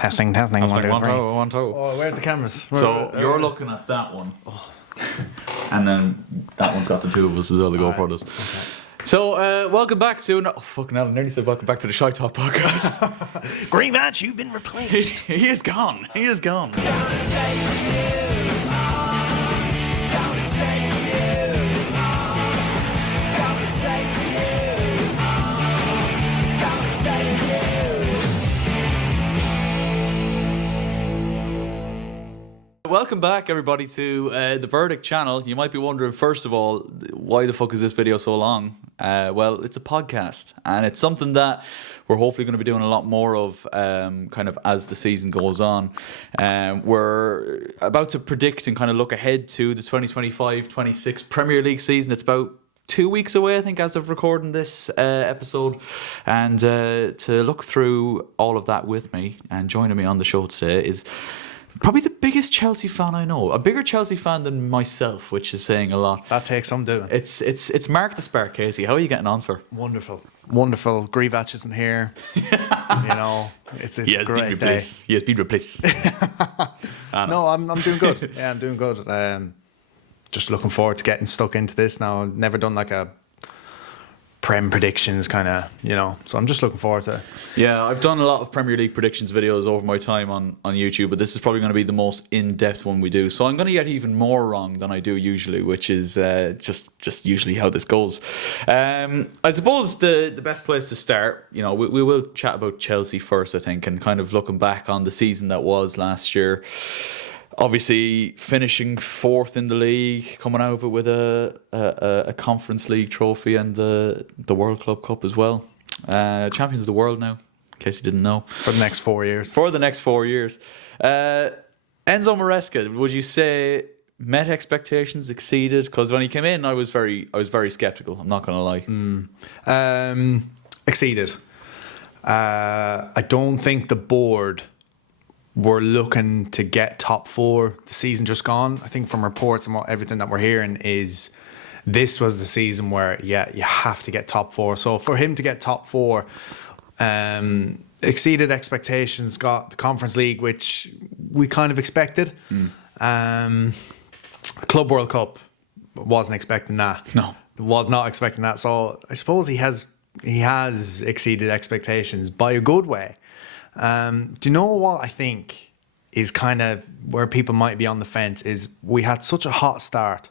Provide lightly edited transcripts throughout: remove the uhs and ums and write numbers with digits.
Testing. I was One, like, two, one three. toe, one toe. Oh, where's the cameras? So you're looking at that one, and then that one's got the two of us as well. The GoPro does. Okay. So welcome back to fucking hell. I nearly said welcome back to the Shy Talk podcast. Green Match, you've been replaced. he is gone. He is gone. Welcome back, everybody, to the Verdict channel. You might be wondering, first of all, why the fuck is this video so long? Well, it's a podcast, and it's something that we're hopefully going to be doing a lot more of kind of as the season goes on. We're about to predict and kind of look ahead to the 2025-26 Premier League season. It's about 2 weeks away, I think, as of recording this episode. And to look through all of that with me and joining me on the show today is probably the biggest Chelsea fan I know. A bigger Chelsea fan than myself, which is saying a lot. That takes some doing. It's Mark the Spark Casey. How are you getting on, sir? Wonderful. Grievatch isn't here. It's a great day. He has been replaced. No, I'm doing good. Yeah, I'm doing good. Just looking forward to getting stuck into this now. I've never done like a Prem predictions kind of, so I'm just looking forward to it. Yeah, I've done a lot of Premier League predictions videos over my time on YouTube, but this is probably going to be the most in-depth one we do. So I'm going to get even more wrong than I do usually, which is just usually how this goes. I suppose the best place to start, we will chat about Chelsea first, I think, and kind of looking back on the season that was last year. Obviously, finishing fourth in the league, coming out of it with a Conference League trophy and the World Club Cup as well. Champions of the world now, in case you didn't know. For the next 4 years. Enzo Maresca, would you say met expectations, exceeded? Because when he came in, I was very skeptical. I'm not going to lie. Exceeded. I don't think the board were looking to get top four the season just gone. I think from reports and everything that we're hearing is this was the season where, you have to get top four. So for him to get top four, exceeded expectations, got the Conference League, which we kind of expected. Club World Cup, wasn't expecting that. No. Was not expecting that. So I suppose he has exceeded expectations by a good way. Do you know what I think is kind of where people might be on the fence is we had such a hot start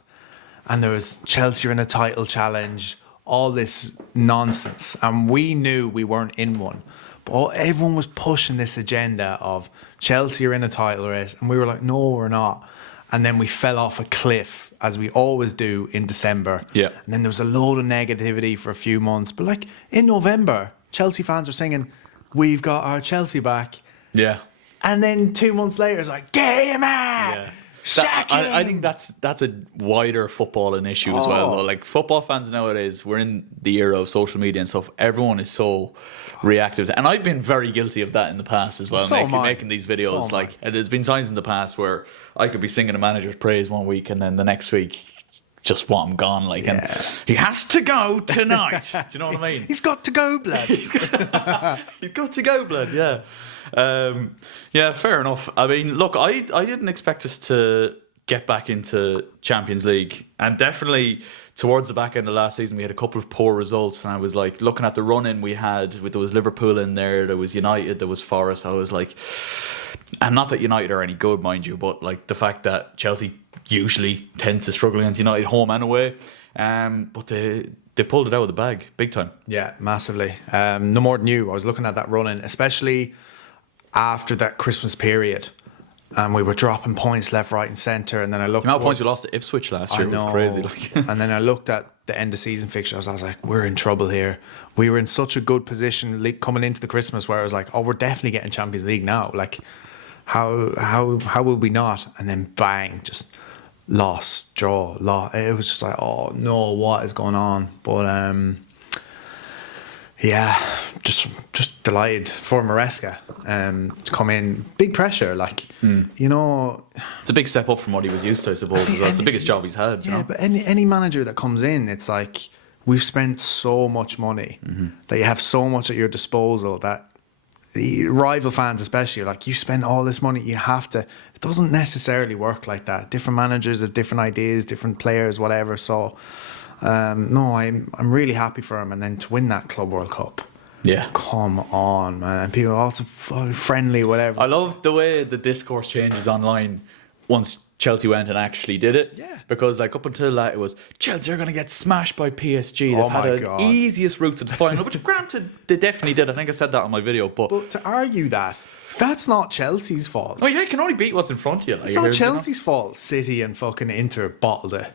and there was Chelsea in a title challenge, all this nonsense, and we knew we weren't in one. But everyone was pushing this agenda of Chelsea are in a title race, and we were like, no, we're not. And then we fell off a cliff, as we always do in December. Yeah. And then there was a load of negativity for a few months. But like in November, Chelsea fans are singing, we've got our Chelsea back. Yeah. And then 2 months later, it's like, get him out! Yeah. I I think that's a wider footballing issue as well, though. Like, football fans nowadays, we're in the era of social media and stuff. Everyone is so reactive. And I've been very guilty of that in the past as well, making these videos. There's been times in the past where I could be singing a manager's praise one week and then the next week just want him gone, and he has to go tonight. Do you know what I mean? He's got to go, blood. He's got to go, blood. Yeah, yeah. Fair enough. I mean, look, I didn't expect us to get back into Champions League, and definitely towards the back end of last season, we had a couple of poor results, and I was like looking at the run-in we had. There was Liverpool in there was United, there was Forest. I was like, and not that United are any good, mind you, but like the fact that Chelsea usually tend to struggle against United home and away, but they pulled it out of the bag big time. Yeah, massively. No more than you. I was looking at that run-in, especially after that Christmas period, and we were dropping points left, right, and centre. And then I looked. The amount of points we lost to Ipswich last year was crazy. And then I looked at the end of season fixtures. I was like, we're in trouble here. We were in such a good position coming into the Christmas where I was like, oh, we're definitely getting Champions League now. Like, how will we not? And then bang, just loss, draw. It was just like, oh no, what is going on? But just delighted for Maresca to come in. Big pressure, it's a big step up from what he was used to, I suppose. It's the biggest job he's had. Yeah, but any manager that comes in, it's like we've spent so much money that you have so much at your disposal that the rival fans especially are like, you spend all this money, you have to. It doesn't necessarily work like that. Different managers have different ideas, different players, whatever. So no, I'm really happy for him. And then to win that Club World Cup, Yeah. come on, man. And people are also friendly, whatever. I love the way the discourse changes online once Chelsea went and actually did it. Yeah. Because like up until that, it was Chelsea are going to get smashed by PSG. They've Oh had my an God. easiest route to the final, which granted they definitely did. I think I said that on my video, but But to argue that, that's not Chelsea's fault. oh yeah, you can only beat what's in front of you. Like, It's not Chelsea's fault. City and fucking Inter bottled it.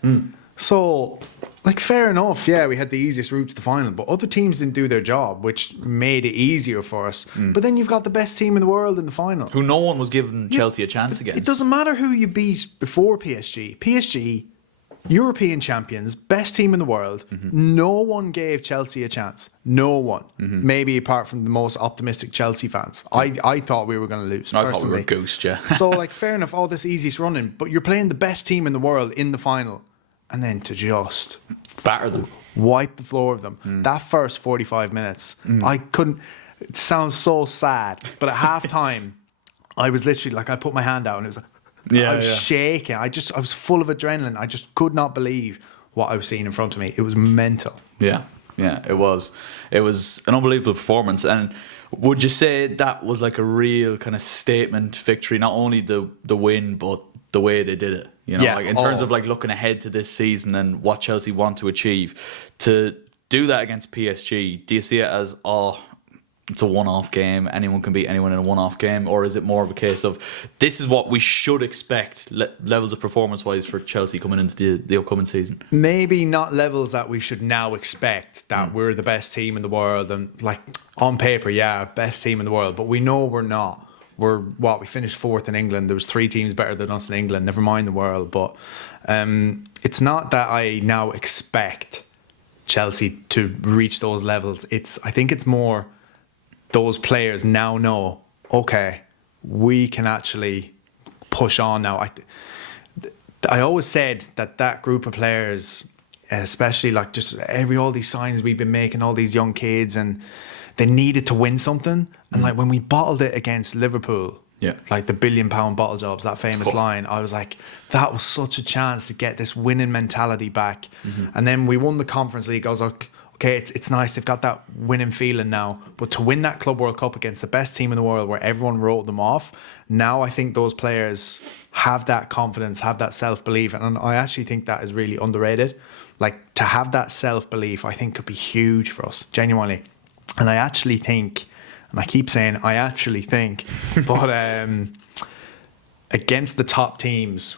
So, like, fair enough. Yeah, we had the easiest route to the final, but other teams didn't do their job, which made it easier for us. But then you've got the best team in the world in the final. Who no one was giving Chelsea a chance against. It doesn't matter who you beat before PSG. PSG, European champions, best team in the world. No one gave Chelsea a chance. No one. Maybe apart from the most optimistic Chelsea fans. I thought we were going to lose. I thought we were personally. goosed, yeah. So, like, fair enough, all this easiest running, but you're playing the best team in the world in the final, and then to just Batter them. wipe the floor of them. That first 45 minutes, I couldn't. It sounds so sad, but at half time, I was literally like, I put my hand out and it was like, Yeah, I was yeah. shaking. I was full of adrenaline. I just could not believe what I was seeing in front of me. It was mental. Yeah, yeah, it was. It was an unbelievable performance. And would you say that was like a real kind of statement victory? Not only the win, but the way they did it. You know, Yeah. like in terms Oh. of like looking ahead to this season and what Chelsea want to achieve. To do that against PSG, do you see it as it's a one-off game, anyone can beat anyone in a one-off game, or is it more of a case of this is what we should expect levels of performance-wise for Chelsea coming into the upcoming season? Maybe not levels that we should now expect that we're the best team in the world, and like on paper, yeah, best team in the world, but we know we're not. We finished fourth in England. There was 3 teams better than us in England, never mind the world. But it's not that I now expect Chelsea to reach those levels. I think it's more those players now know, okay, we can actually push on now. I always said that group of players, especially like just all these signs we've been making, all these young kids, and they needed to win something. And like when we bottled it against Liverpool, Yeah. like the £1 billion bottle jobs, that famous line, I was like, that was such a chance to get this winning mentality back. And then we won the Conference League. I was like, okay, it's nice. They've got that winning feeling now. But to win that Club World Cup against the best team in the world where everyone wrote them off, now I think those players have that confidence, have that self-belief. And I actually think that is really underrated. Like, to have that self-belief, I think could be huge for us, genuinely. And I actually think, and I keep saying I actually think, but against the top teams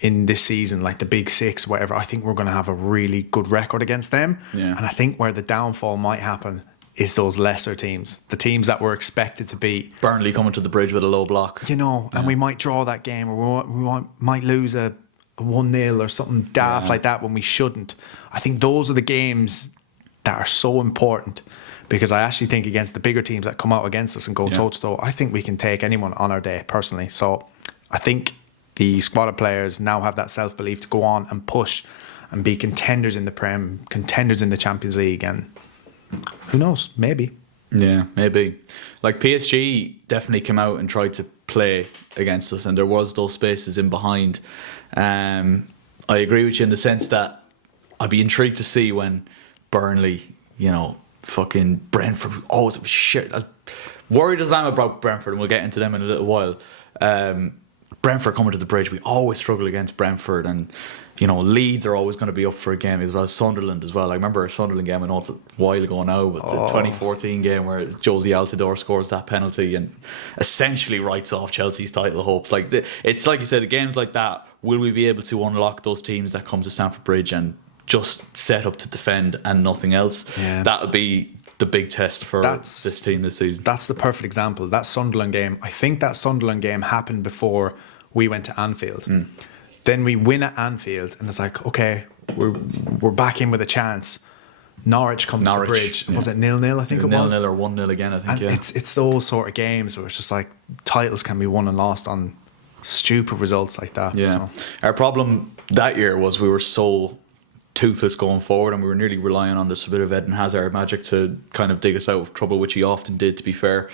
in this season, like the big 6, whatever, I think we're going to have a really good record against them. Yeah. And I think where the downfall might happen is those lesser teams, the teams that we're expected to beat. Burnley coming to the bridge with a low block. You know, and we might draw that game, or might lose a 1-0 or something daft like that when we shouldn't. I think those are the games that are so important, because I actually think against the bigger teams that come out against us and go toe to toe, I think we can take anyone on our day, personally. So I think the squad of players now have that self-belief to go on and push and be contenders in the Prem, contenders in the Champions League, and who knows, maybe. Yeah, maybe. Like PSG definitely came out and tried to play against us, and there was those spaces in behind. I agree with you in the sense that I'd be intrigued to see when Burnley, you know, fucking Brentford, always shit. As worried as I'm about Brentford, and we'll get into them in a little while. Brentford coming to the bridge, we always struggle against Brentford, and you know, Leeds are always going to be up for a game, as well as Sunderland as well. I remember a Sunderland game, I know it's a while ago now, but the 2014 game where Josie Altidore scores that penalty and essentially writes off Chelsea's title hopes. Like it's like you said, the games like that, will we be able to unlock those teams that come to Stamford Bridge and just set up to defend and nothing else? Yeah. That would be the big test for this team this season. That's the perfect example. That Sunderland game, I think that Sunderland game happened before we went to Anfield. Then we win at Anfield, and it's like, okay, we're back in with a chance. Norwich come to the bridge. Was it 0-0? I think it was 0-0 or 1-0 again. I think. And Yeah. it's those sort of games where it's just like titles can be won and lost on stupid results like that. Yeah. So. Our problem that year was we were so toothless going forward, and we were nearly relying on this bit of Eden Hazard magic to kind of dig us out of trouble, which he often did, to be fair.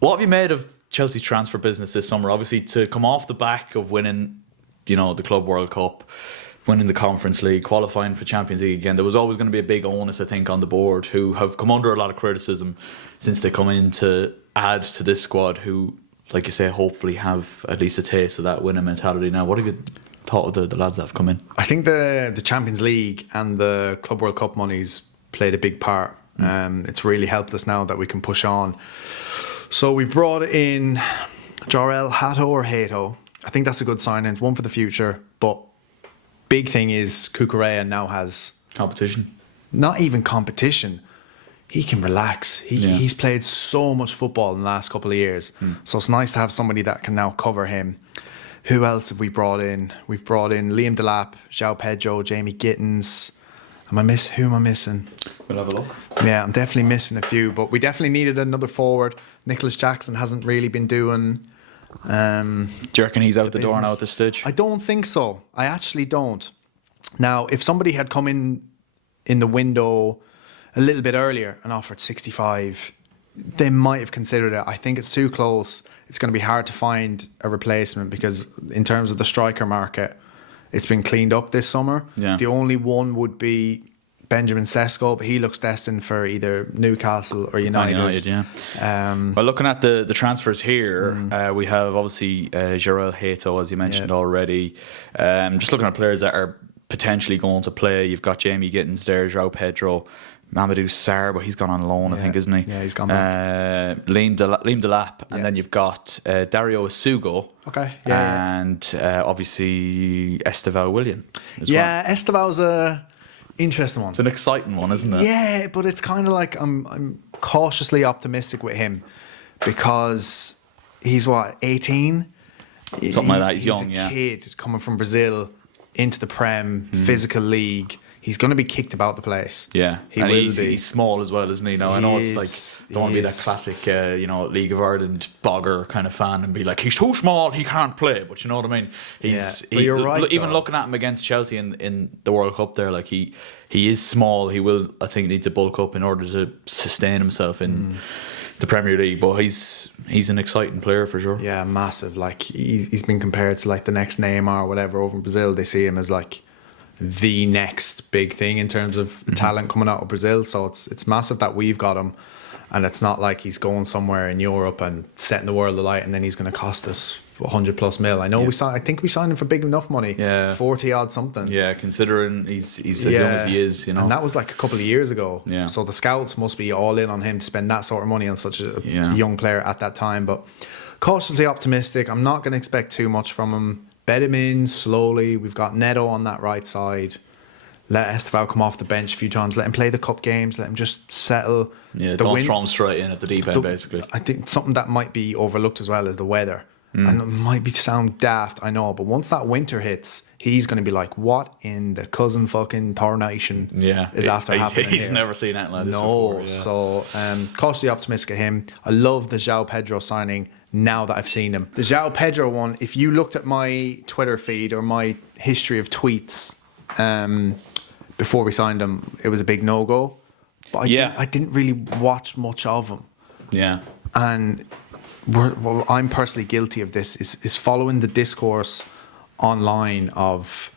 What have you made of Chelsea's transfer business this summer? Obviously, to come off the back of winning, the Club World Cup, winning the Conference League, qualifying for Champions League again, there was always going to be a big onus, I think, on the board, who have come under a lot of criticism since they come in to add to this squad, who, like you say, hopefully have at least a taste of that winning mentality now. What have you thought of the lads that have come in? I think the Champions League and the Club World Cup monies played a big part. It's really helped us now that we can push on. So we've brought in Jarell Hato. I think that's a good signing. One for the future. But big thing is Cucurella now has Competition. not even competition. He can relax. He's played so much football in the last couple of years. So it's nice to have somebody that can now cover him. Who else have we brought in? We've brought in Liam Delap, João Pedro, Jamie Gittins. Who am I missing? We'll have a look. Yeah, I'm definitely missing a few, but we definitely needed another forward. Nicholas Jackson hasn't really been doing. Do you reckon he's out the door now at this stage? I don't think so. I actually don't. Now, if somebody had come in the window a little bit earlier and offered 65, they might have considered it. I think it's too close. It's going to be hard to find a replacement because in terms of the striker market, it's been cleaned up this summer. Yeah. The only one would be Benjamin Sesko, but he looks destined for either Newcastle or United. Well, looking at the transfers here, we have obviously Jarell Hato, as you mentioned already. Just looking at players that are potentially going to play, you've got Jamie Gittins there, João Pedro, Mamadou Sarr, but he's gone on loan, I think, isn't he? Yeah, he's gone back. Liam Delap, and then you've got Dario Isugo. Okay. And obviously Esteval William as well. Yeah, Esteval's a interesting one. It's an exciting one, isn't it? Yeah, but it's kind of like I'm cautiously optimistic with him because he's 18? Something like that. He's young, a kid coming from Brazil into the Prem, physical league. He's going to be kicked about the place. Yeah, he and will he's small as well, isn't he? Now I know it's like don't want to be that classic, League of Ireland bogger kind of fan and be like he's too small, he can't play. But you know what I mean? But you're right. Even looking at him against Chelsea in the World Cup, there, like he is small. He will, I think, need to bulk up in order to sustain himself in the Premier League. But he's an exciting player for sure. Yeah, massive. Like he's been compared to like the next Neymar or whatever over in Brazil. They see him as like the next big thing in terms of talent coming out of Brazil. So it's massive that we've got him, and it's not like he's going somewhere in Europe and setting the world alight and then he's going to cost us 100+ mil. I know I think we signed him for big enough money. 40 odd something. Yeah, considering he's as young as he is, and that was like a couple of years ago. Yeah. So the scouts must be all in on him to spend that sort of money on such a young player at that time. But cautiously optimistic. I'm not going to expect too much from him. Bet him in slowly. We've got Neto on that right side. Let Esteval come off the bench a few times. Let him play the cup games. Let him just settle. Yeah, don't throw him straight in at the deep end, basically. I think something that might be overlooked as well is the weather. And it might sound daft, I know, but once that winter hits, he's going to be like, what in the cousin fucking tarnation is after happening He's here? never seen anything like this before. Yeah. So cautiously optimistic of him. I love the João Pedro signing now that I've seen him. The João Pedro one, if you looked at my Twitter feed or my history of tweets before we signed him, it was a big no-go. But I didn't really watch much of him. Yeah. And I'm personally guilty of this, is following the discourse online of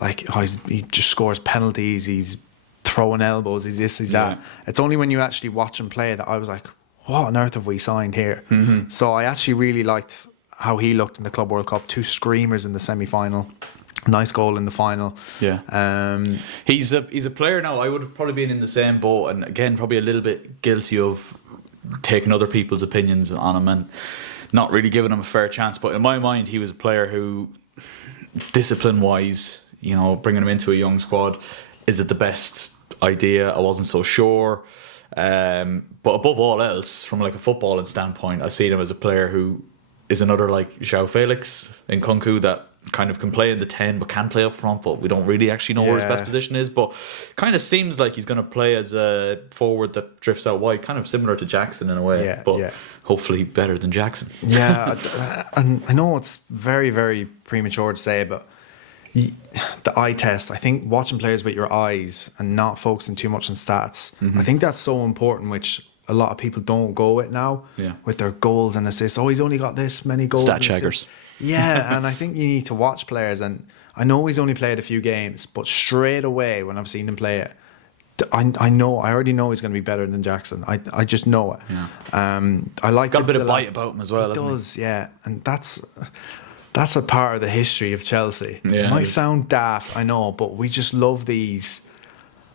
like, he just scores penalties, he's throwing elbows, he's this, he's that. It's only when you actually watch him play that I was like, what on earth have we signed here? So I actually really liked how he looked in the Club World Cup. 2 screamers in the semi-final. Nice goal in the final. Yeah. He's a player now. I would have probably been in the same boat, and again probably a little bit guilty of taking other people's opinions on him and not really giving him a fair chance. But in my mind, he was a player who, discipline-wise, bringing him into a young squad, is it the best idea? I wasn't so sure. But above all else, from like a footballing standpoint, I see him as a player who is another like João Felix and Kunku that kind of can play in the 10 but can play up front, but we don't really actually know where his best position is. But kind of seems like he's going to play as a forward that drifts out wide, kind of similar to Jackson in a way, hopefully better than Jackson. Yeah, and I know it's very, very premature to say, but the eye test. I think watching players with your eyes and not focusing too much on stats. I think that's so important, which a lot of people don't go with now. Yeah. With their goals and assists. Oh, he's only got this many goals. Stat and checkers. assists. Yeah, and I think you need to watch players. And I know he's only played a few games, but straight away when I've seen him play it, I already know he's going to be better than Jackson. I just know it. Yeah. I like Got a bit of bite about him as well. He Hasn't does, yeah, and that's a part of the history of Chelsea. Yeah, It might it is. sound daft, I know, but we just love these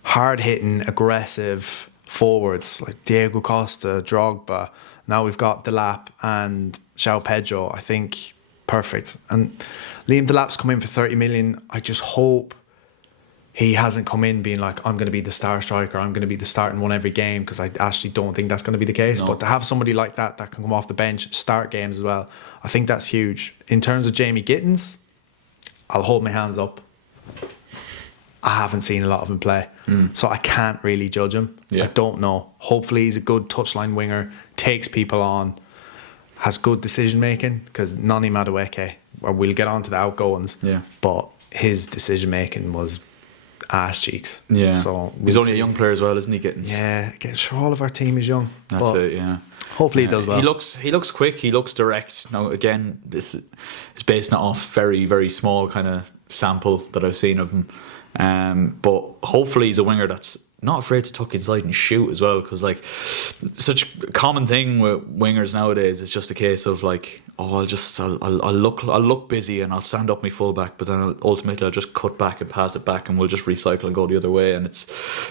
hard-hitting, aggressive forwards like Diego Costa, Drogba. Now we've got Delap and João Pedro. I think perfect. And Liam Delap's come in for 30 million. I just hope he hasn't come in being like, I'm going to be the star striker, I'm going to be the starting one every game, because I actually don't think that's going to be the case. No. But to have somebody like that can come off the bench, start games as well, I think that's huge. In terms of Jamie Gittins, I'll hold my hands up. I haven't seen a lot of him play, so I can't really judge him. Yeah. I don't know. Hopefully he's a good touchline winger, takes people on, has good decision making, because Nani Madueke, well, we'll get on to the outgoings, Yeah. but his decision making was ass cheeks. Yeah. So he's we'll only a see. young player as well, isn't he? Gittins? Yeah, sure, all of our team is young. That's but it. Yeah. Hopefully he does well. He looks quick. He looks direct. Now again, this is based off very very small kind of sample that I've seen of him. But hopefully he's a winger that's not afraid to tuck inside and shoot as well, because like such a common thing with wingers nowadays is just a case of like, oh, I'll look busy and I'll stand up my fullback, but then ultimately I'll just cut back and pass it back and we'll just recycle and go the other way, and it's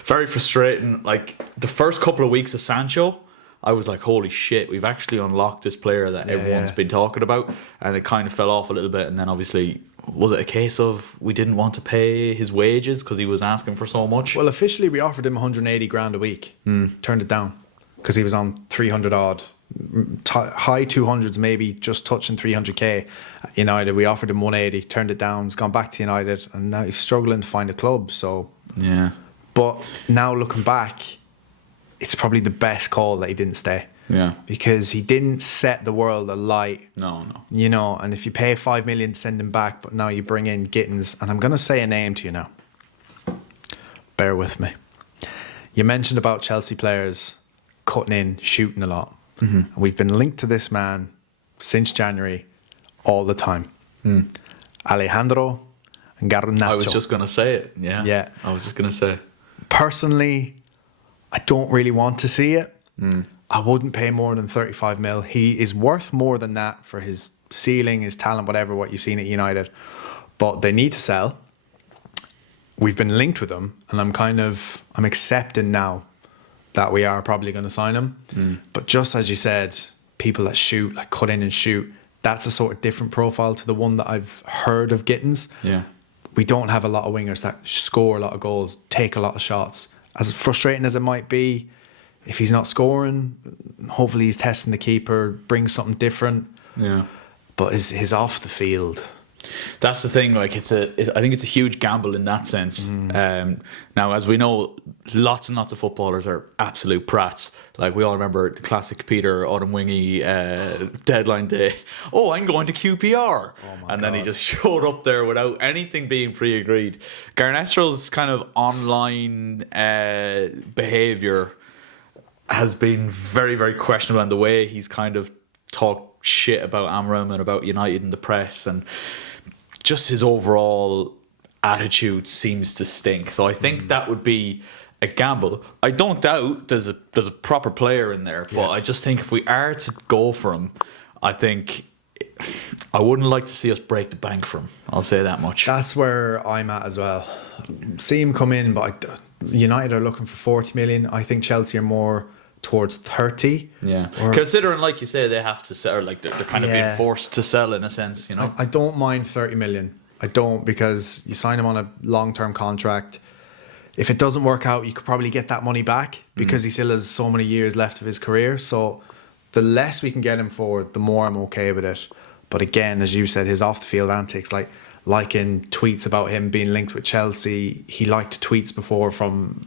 very frustrating. Like the first couple of weeks of Sancho, I was like, holy shit, we've actually unlocked this player that everyone's been talking about, and it kind of fell off a little bit. And then obviously, was it a case of we didn't want to pay his wages because he was asking for so much? Well, officially we offered him 180 grand a week. Turned it down because he was on 300 odd, high 200s, maybe just touching 300k at United. We offered him 180, turned it down. He's gone back to United, and now he's struggling to find a club. So, Yeah. but now looking back, it's probably the best call that he didn't stay. Yeah. Because he didn't set the world alight. No. You know, and if you pay 5 million to send him back, but now you bring in Gittins, and I'm going to say a name to you now. Bear with me. You mentioned about Chelsea players cutting in, shooting a lot. And we've been linked to this man since January all the time. Alejandro Garnacho. I was just going to say it. Yeah. Yeah. I was just going to say. Personally, I don't really want to see it. I wouldn't pay more than 35 mil. He is worth more than that for his ceiling, his talent, whatever, what you've seen at United. But they need to sell. We've been linked with him, and I'm accepting now that we are probably going to sign him. But just as you said, people that shoot, like cut in and shoot, that's a sort of different profile to the one that I've heard of Gittins. Yeah. We don't have a lot of wingers that score a lot of goals, take a lot of shots. As frustrating as it might be, if he's not scoring, hopefully he's testing the keeper, brings something different. Yeah. But his off the field. That's the thing. Like I think it's a huge gamble in that sense. Now, as we know, lots and lots of footballers are absolute prats. Like we all remember the classic Peter Odemwingie deadline day. Oh, I'm going to QPR, and then he just showed up there without anything being pre-agreed. Garnacho's kind of online behaviour has been very, very questionable, and the way he's kind of talked shit about Amram and about United in the press, and just his overall attitude seems to stink. So I think that would be a gamble. I don't doubt there's a proper player in there, but I just think if we are to go for him, I think I wouldn't like to see us break the bank for him. I'll say that much. That's where I'm at as well. See him come in, but United are looking for 40 million. I think Chelsea are more towards 30. Yeah. Or- Considering, like you say, they have to sell, or like they're kind of being Yeah. forced to sell in a sense, you know? I don't mind 30 million. I don't, because you sign him on a long-term contract. If it doesn't work out, you could probably get that money back because he still has so many years left of his career. So the less we can get him for, the more I'm okay with it. But again, as you said, his off-the-field antics, like in tweets about him being linked with Chelsea, he liked tweets before from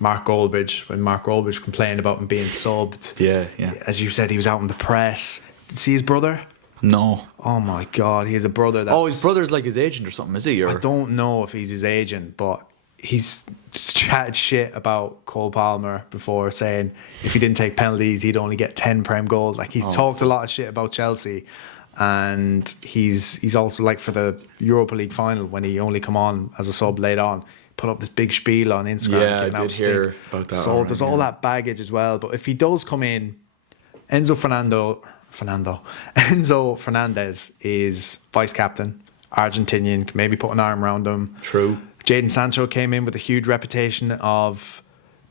Mark Goldbridge, when Mark Goldbridge complained about him being subbed. Yeah, yeah. As you said, he was out in the press. Did you see his brother? No. Oh my God, he has a brother that's... Oh, his brother's like his agent or something, is he? Or I don't know if he's his agent, but he's chatted shit about Cole Palmer before, saying if he didn't take penalties, he'd only get 10 Prem goals. Like, he's talked a lot of shit about Chelsea. And he's also, like, for the Europa League final, when he only come on as a sub late on, put up this big spiel on Instagram. Yeah, giving I out did stink. hear about that So already, there's all that baggage as well. But if he does come in, Enzo Fernandez is vice captain, Argentinian, can maybe put an arm around him. True. Jadon Sancho came in with a huge reputation of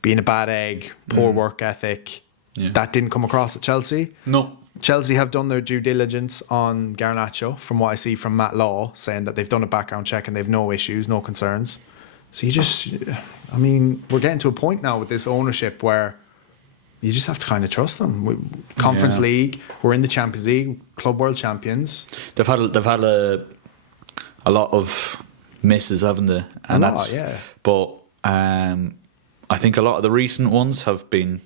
being a bad egg, poor work ethic. Yeah. That didn't come across at Chelsea. No. Chelsea have done their due diligence on Garnacho, from what I see from Matt Law, saying that they've done a background check and they've no issues, no concerns. So we're getting to a point now with this ownership where you just have to kind of trust them. Conference League, we're in the Champions League, Club World Champions. They've had a lot of misses, haven't they? And yeah. But I think a lot of the recent ones have been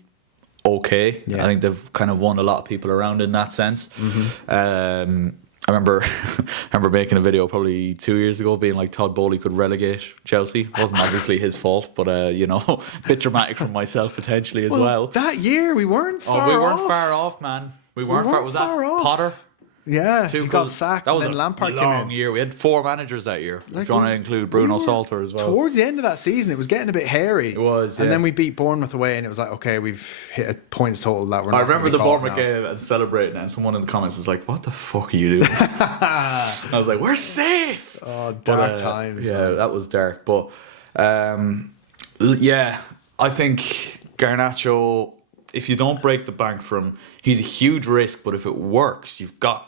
okay. Yeah. I think they've kind of won a lot of people around in that sense. I remember making a video probably 2 years ago being like Todd Bowley could relegate Chelsea. It wasn't obviously his fault, but a bit dramatic from myself potentially as well. That year we weren't far off. We weren't far off, man. We weren't far. Was that far off. Potter? Yeah, he got Tuchel's- sacked That and was then a Lampard came long in. year. We had 4 managers that year. Like, if you want to include Bruno we were- Salter as well. Towards the end of that season, it was getting a bit hairy. It was, And yeah. then we beat Bournemouth away, and it was like, okay, we've hit a points total that we're not I remember really the caught Bournemouth now. game and celebrating, and someone in the comments was like, "What the fuck are you doing?" I was like, "We're safe." Oh, dark But, times. Yeah, man. that was dark. But I think Garnacho, if you don't break the bank for him, he's a huge risk. But if it works,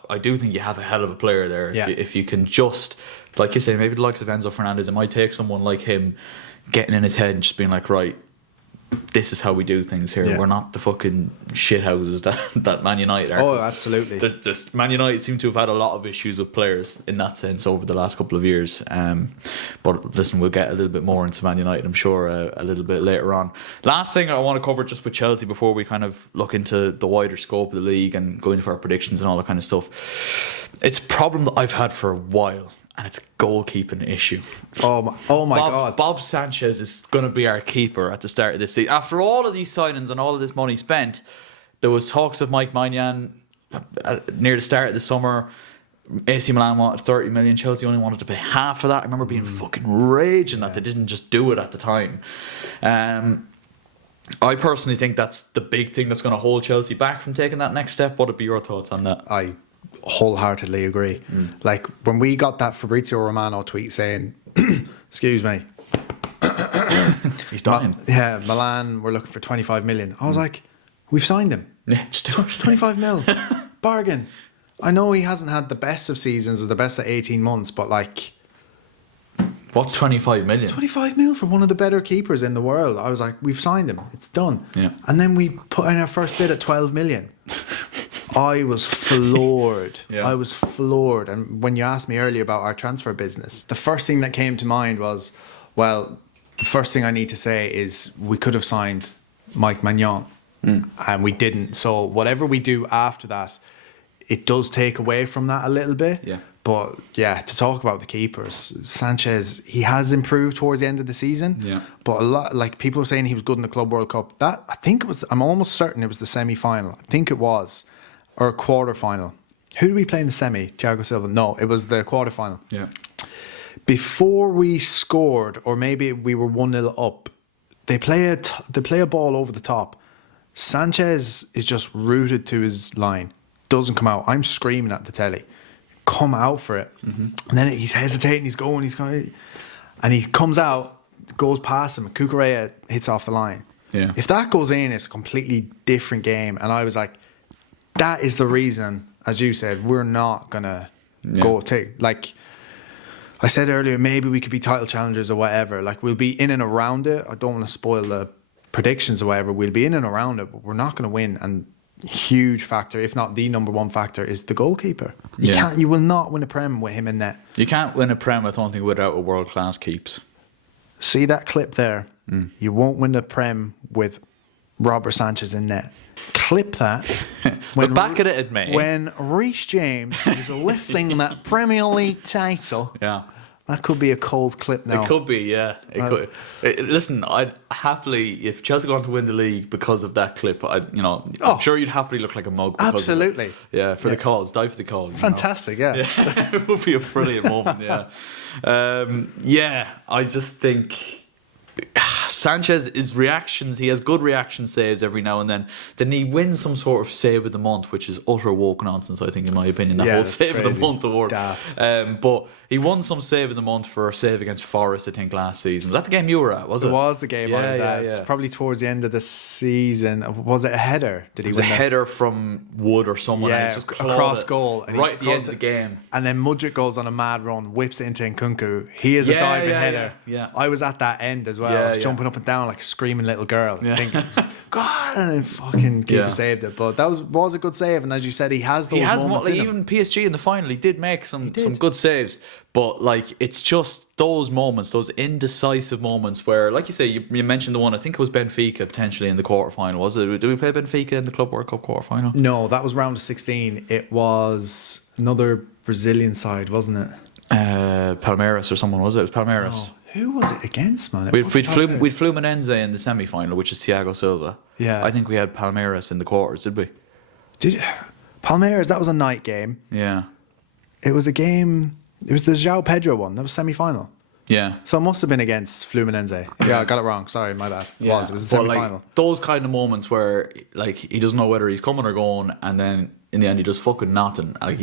I do think you have a hell of a player there. Yeah. If you can just, like you say, maybe the likes of Enzo Fernandez, it might take someone like him getting in his head and just being like, right, this is how we do things here. Yeah. We're not the fucking shithouses that Man United are. Oh, 'Cause absolutely. Just Man United seem to have had a lot of issues with players in that sense over the last couple of years. But listen, we'll get a little bit more into Man United, I'm sure, a little bit later on. Last thing I want to cover just with Chelsea before we kind of look into the wider scope of the league and go into our predictions and all that kind of stuff. It's a problem that I've had for a while, and it's a goalkeeping issue. Oh my God. Bob Sanchez is going to be our keeper at the start of this season. After all of these signings and all of this money spent, there was talks of Mike Maignan near the start of the summer. AC Milan wanted 30 million. Chelsea only wanted to pay half of that. I remember being fucking raging that they didn't just do it at the time. I personally think that's the big thing that's going to hold Chelsea back from taking that next step. What would be your thoughts on that? I wholeheartedly agree. Like, when we got that Fabrizio Romano tweet saying, excuse me, He's dying. Milan, we're looking for 25 million. I was like, we've signed him. Yeah, just do it. 25 mil. Bargain. I know he hasn't had the best of seasons or the best of 18 months, but like, What's 25 million? 25 mil for one of the better keepers in the world. I was like, we've signed him. It's done. Yeah. And then we put in our first bid at 12 million. I was floored. Yeah. I was floored. And when you asked me earlier about our transfer business, the first thing that came to mind was, well, the first thing I need to say is we could have signed Mike Maignan and we didn't. So whatever we do after that, it does take away from that a little bit. Yeah. But yeah, to talk about the keepers, Sanchez, he has improved towards the end of the season. Yeah. But a lot, like, people are saying he was good in the Club World Cup. That, I think it was, I'm almost certain it was the semi-final. I think it was, or a quarter-final. Who did we play in the semi? Thiago Silva? No, it was the quarter-final. Yeah. Before we scored, or maybe we were 1-0 up, they play a ball over the top. Sanchez is just rooted to his line. Doesn't come out. I'm screaming at the telly. Come out for it. And then he's hesitating, he's going, and he comes out, goes past him, Cucurella hits off the line. Yeah. If that goes in, it's a completely different game. And I was like, that is the reason, as you said, we're not gonna go take, like I said earlier, maybe we could be title challengers or whatever. Like, we'll be in and around it. I don't want to spoil the predictions or whatever. We'll be in and around it, but we're not going to win. And huge factor, if not the number one factor, is the goalkeeper. You will not win a Prem with him in net. You can't win a Prem, I don't think, without a world-class keeps. See that clip there? You won't win a Prem with Robert Sanchez in net. Clip that. But back at it, mate. When Reece James is lifting that Premier League title, Yeah. that could be a cold clip now. It could be, yeah. It could. Listen, I'd happily, if Chelsea go on to win the league because of that clip, I'm sure you'd happily look like a mug. Because Absolutely. Of it. Yeah, for the cause, die for the cause. Fantastic, yeah. Yeah. It would be a brilliant moment, yeah. I just think Sanchez, his reactions, he has good reaction saves every now and then. Then he wins some sort of save of the month, which is utter woke nonsense, I think, in my opinion. That whole that's save of the crazy. month award. Daft. But he won some save of the month for a save against Forest, I think, last season. Was that the game you were at? Was it? It was the game I was at. Yeah. It's probably towards the end of the season. Was it a header? Did he It was a win that? header from Wood or someone. Yeah, and he's just clawed across it goal. And he right at the end goes of the game. And then Mudryk goes on a mad run, whips it into Nkunku. He is a Yeah, diving yeah, header. yeah. I was at that end as well. Yeah, I was yeah. jumping up and down like a screaming little girl, Yeah. thinking, God, and then fucking keeper Yeah. saved it. But that was a good save. And as you said, he has those He has moments like, in him. even PSG in the final, he did make some did. good saves. But like, it's just those moments, those indecisive moments where, like you say, you mentioned the one. I think it was Benfica potentially in the quarterfinal. Was it? Did we play Benfica in the Club World Cup quarterfinal? No, that was round of 16. It was another Brazilian side, wasn't it? Palmeiras or someone, was it? It was Palmeiras. Oh, who was it against, man? It We'd wasn't Palmeiras. Fluminense in the semi-final, which is Thiago Silva. Yeah. I think we had Palmeiras in the quarters, did we? Did you? Palmeiras, that was a night game. Yeah. It was a game. It was the João Pedro one. That was semi-final. Yeah. So it must have been against Fluminense. Yeah, I got it wrong. Sorry, my bad. It was a But, semi-final. like, those kind of moments where like he doesn't know whether he's coming or going, and then in the end he does fucking nothing. Like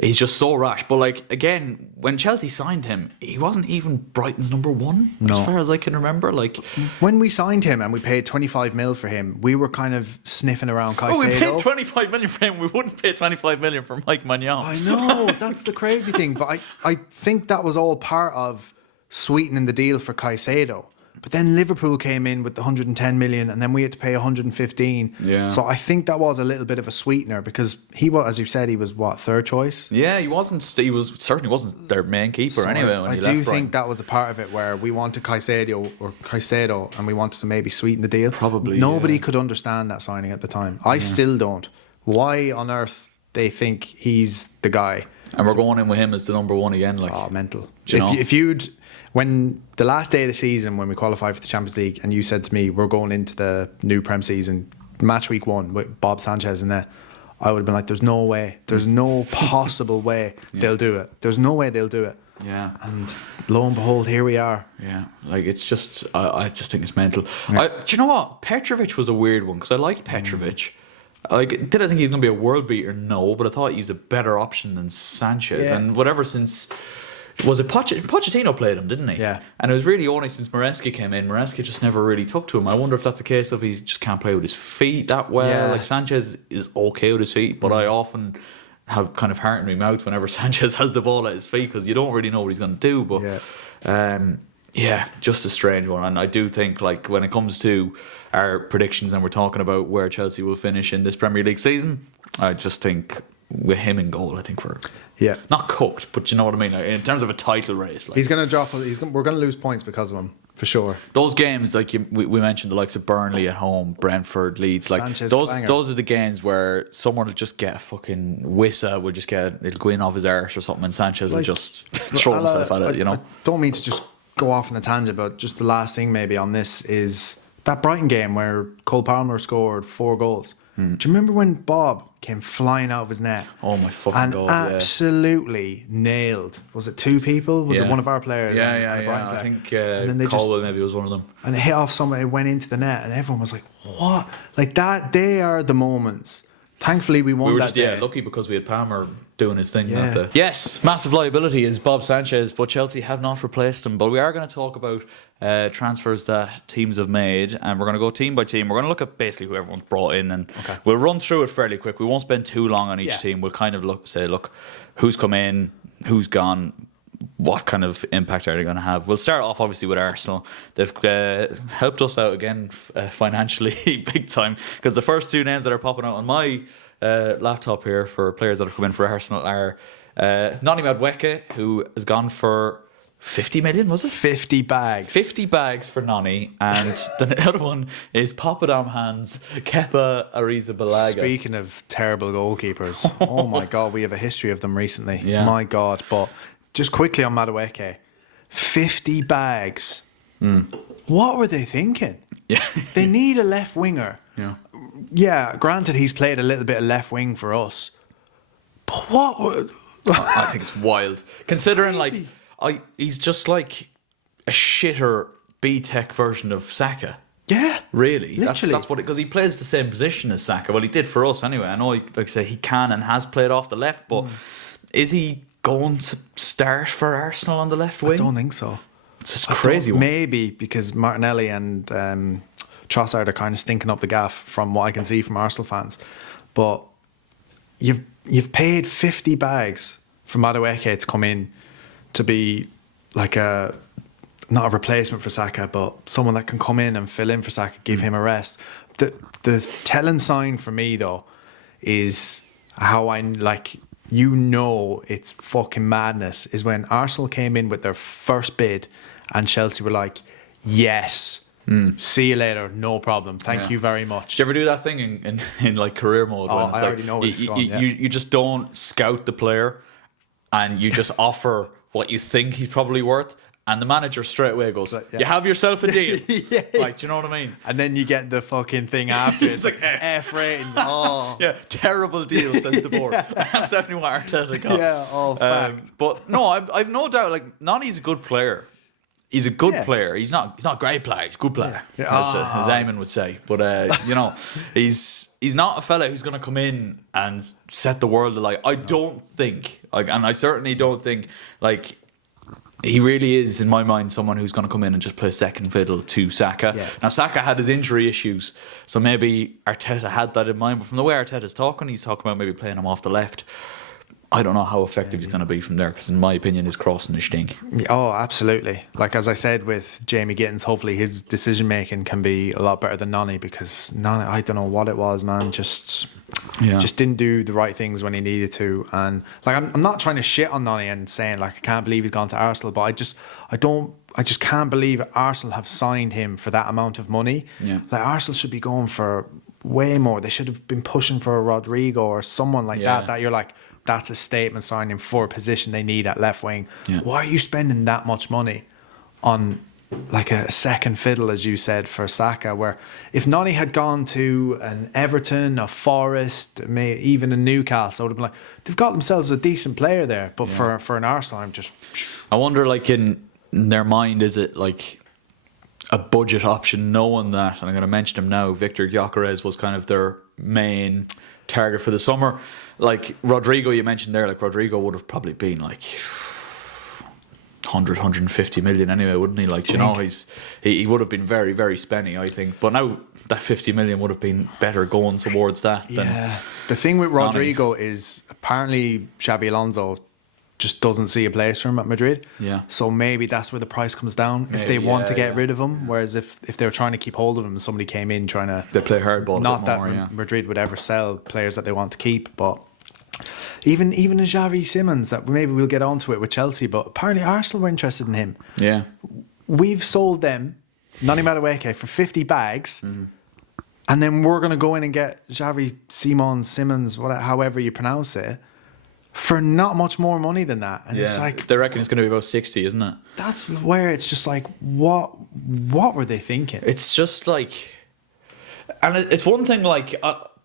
he's just so rash. But like again, when Chelsea signed him, he wasn't even Brighton's number one No. as far as I can remember. Like, When we signed him and we paid 25 mil for him, we were kind of sniffing around Caicedo. oh, we paid 25 million for him. We wouldn't pay 25 million for Mike Magnan. I know, that's the crazy thing. But I think that was all part of sweetening the deal for Caicedo. But then Liverpool came in with the 110 million and then we had to pay 115. Yeah. So I think that was a little bit of a sweetener because he was, as you said, he was what, third choice? Yeah, he wasn't. He was certainly wasn't their main keeper anyway. When I he do left think Brighton. that was a part of it where we wanted Caicedo and we wanted to maybe sweeten the deal. Probably, Nobody yeah. could understand that signing at the time. I still don't. Why on earth they think he's the guy? And we're going in with him as the number one again. Like, Oh, mental. Do you know? If you'd, when the last day of the season, when we qualified for the Champions League, and you said to me, we're going into the new Prem season, match week 1 with Bob Sanchez in there, I would have been like, there's no way. There's no possible way they'll do it. There's no way they'll do it. yeah. And lo and behold, here we are. Yeah, like it's just, I just think it's mental. Do you know what? Petrovic was a weird one because I liked Petrovic. Like, did I think he was going to be a world beater? No, but I thought he was a better option than Sanchez. Yeah. And whatever since, was it Pochettino played him, didn't he? Yeah. And it was really only since Maresca came in, Maresca just never really took to him. I wonder if that's a case of he just can't play with his feet that well. Yeah. Like Sanchez is okay with his feet, but I often have kind of heart in my mouth whenever Sanchez has the ball at his feet because you don't really know what he's going to do. But yeah, just a strange one. And I do think, like, when it comes to our predictions and we're talking about where Chelsea will finish in this Premier League season, I just think with him in goal, I think we're not cooked, but you know what I mean. Like, in terms of a title race, like, He's going to drop. We're going to lose points because of him, for sure. those games, like we mentioned, the likes of Burnley at home, Brentford, Leeds, like Sanchez clanger. those are the games where someone will just get a fucking Wissa, will just it'll go in off his arse or something, and Sanchez will Like, just throw himself at it. You know. I don't mean to just go off on a tangent, but just the last thing maybe on this is that Brighton game where Cole Palmer scored 4 goals. Do you remember when Bob came flying out of his net? Oh my fucking and God, yeah. absolutely nailed. Was it 2 people? Was it Yeah. one of our players? Yeah, and yeah, a Brighton yeah. I player? think And then they just- Colwell maybe was one of them. and it hit off somebody, it went into the net, and everyone was like, "What?" Like that. They are the moments. Thankfully, we won We were that just day. lucky because we had Palmer doing his thing. Yeah. That day. Yes, massive liability is Bob Sanchez, but Chelsea have not replaced him. But we are going to talk about transfers that teams have made, and we're going to go team by team. We're going to look at basically who everyone's brought in, and we'll run through it fairly quick. We won't spend too long on each Yeah. team. We'll kind of look who's come in, who's gone, what kind of impact are they going to have. We'll start off obviously with Arsenal. They've helped us out again financially big time, because the first 2 names that are popping out on my laptop here for players that have come in for Arsenal are Noni Madueke, who has gone for 50 million, was it? 50 bags. 50 bags for Nani, and the other one is Papadam Hands, Kepa Arrizabalaga. Speaking of terrible goalkeepers, oh my God, we have a history of them recently. Yeah. My God. But just quickly on Madueke, 50 bags. What were they thinking? Yeah. They need a left winger. Yeah. Yeah, granted, he's played a little bit of left wing for us. But what were... I think it's wild. Considering, Crazy. he's just like a shitter B-Tech version of Saka. Yeah. Really, Literally. that's what because he plays the same position as Saka. Well, he did for us anyway. I know, like I say, he can and has played off the left, but is he going to start for Arsenal on the left wing? I don't think so. It's just crazy. One. Maybe because Martinelli and Trossard are kind of stinking up the gaff from what I can see from Arsenal fans. But you've paid 50 bags for Madueke to come in to be like not a replacement for Saka, but someone that can come in and fill in for Saka, give him a rest. The telling sign for me though is how it's fucking madness is when Arsenal came in with their first bid and Chelsea were like, yes, see you later, no problem, thank you very much. Did you ever do that thing in like career mode? Oh, when it's I like, already know where it's gone, yeah. you just don't scout the player and you just offer what you think he's probably worth, and the manager straight away goes, yeah. you have yourself a deal. Yeah. Like, do you know what I mean? And then you get the fucking thing after it's like F rating. Oh. Yeah, terrible deal, says the board. That's definitely what Arteta got. Yeah, oh, fact. But no, I've no doubt, like, Nani's a good player. He's a good player. He's not a great player. He's a good player, as Eamon would say. But he's not a fella who's going to come in and set the world alight. I don't think, and I certainly don't think, like, he really is, in my mind, someone who's going to come in and just play second fiddle to Saka. Yeah. Now, Saka had his injury issues, so maybe Arteta had that in mind. But from the way Arteta's talking, he's talking about maybe playing him off the left. I don't know how effective he's going to be from there, because in my opinion, his crossing is stink. Oh, absolutely. Like, as I said with Jamie Gittins, hopefully his decision making can be a lot better than Nani, because Nani, I don't know what it was, man. Just didn't do the right things when he needed to. And like, I'm not trying to shit on Nani and saying like I can't believe he's gone to Arsenal, but I just can't believe Arsenal have signed him for that amount of money. Yeah. Like, Arsenal should be going for way more. They should have been pushing for a Rodrigo or someone like that you're like, that's a statement signing for a position they need at left wing. Yeah. Why are you spending that much money on like a second fiddle, as you said, for Saka? Where if Nani had gone to an Everton, a Forest, even a Newcastle, I would have been like, they've got themselves a decent player there. But for an Arsenal, I wonder, like, in their mind, is it like a budget option, knowing that, and I'm going to mention him now, Victor Gyökeres was kind of their main target for the summer. Like Rodrigo, you mentioned there, like Rodrigo would have probably been like 100, 150 million anyway, wouldn't he? Like, you know, he would have been very, very spenny, I think. But now that 50 million would have been better going towards that. Yeah. The thing with Rodrigo is apparently Xabi Alonso just doesn't see a place for him at Madrid. Yeah. So maybe that's where the price comes down if they want to get rid of him. Whereas if they're trying to keep hold of him and somebody came in trying to... They play hardball a Not bit that more, Madrid would ever sell players that they want to keep, but... Even a Xavi Simons, that maybe we'll get onto it with Chelsea, but apparently Arsenal were interested in him. Yeah. We've sold them, Nani Madueke, for 50 bags, and then we're going to go in and get Xavi Simons, however you pronounce it, for not much more money than that. And it's like, they reckon it's going to be about 60, isn't it? That's where it's just like, what were they thinking? It's just like, and it's one thing, like,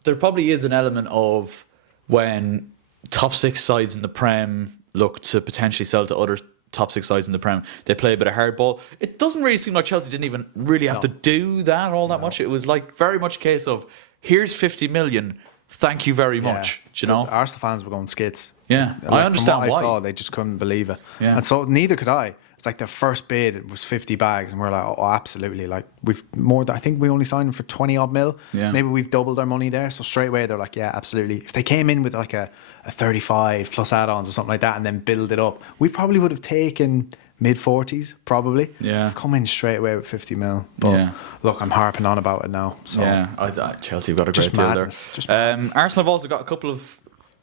there probably is an element of when top six sides in the Prem look to potentially sell to other top six sides in the Prem, they play a bit of hardball. It doesn't really seem like Chelsea didn't even really have to do that all that much. It was like very much a case of, here's 50 million, thank you very much. Do you know? The Arsenal fans were going skits. Yeah, Like, I understand from what why. I saw, they just couldn't believe it. Yeah. And so neither could I. It's like their first bid was 50 bags, and we're like, oh, absolutely. Like, we've more than, I think we only signed them for 20 odd mil. Yeah. Maybe we've doubled our money there. So straight away, they're like, yeah, absolutely. If they came in with like a 35 plus add-ons or something like that and then build it up, we probably would have taken mid 40s, probably. Yeah. We've come in straight away with 50 mil. But Yeah. look, I'm harping on about it now. So Yeah, Chelsea have got a great Just deal madness, there. just madness. Arsenal have also got a couple of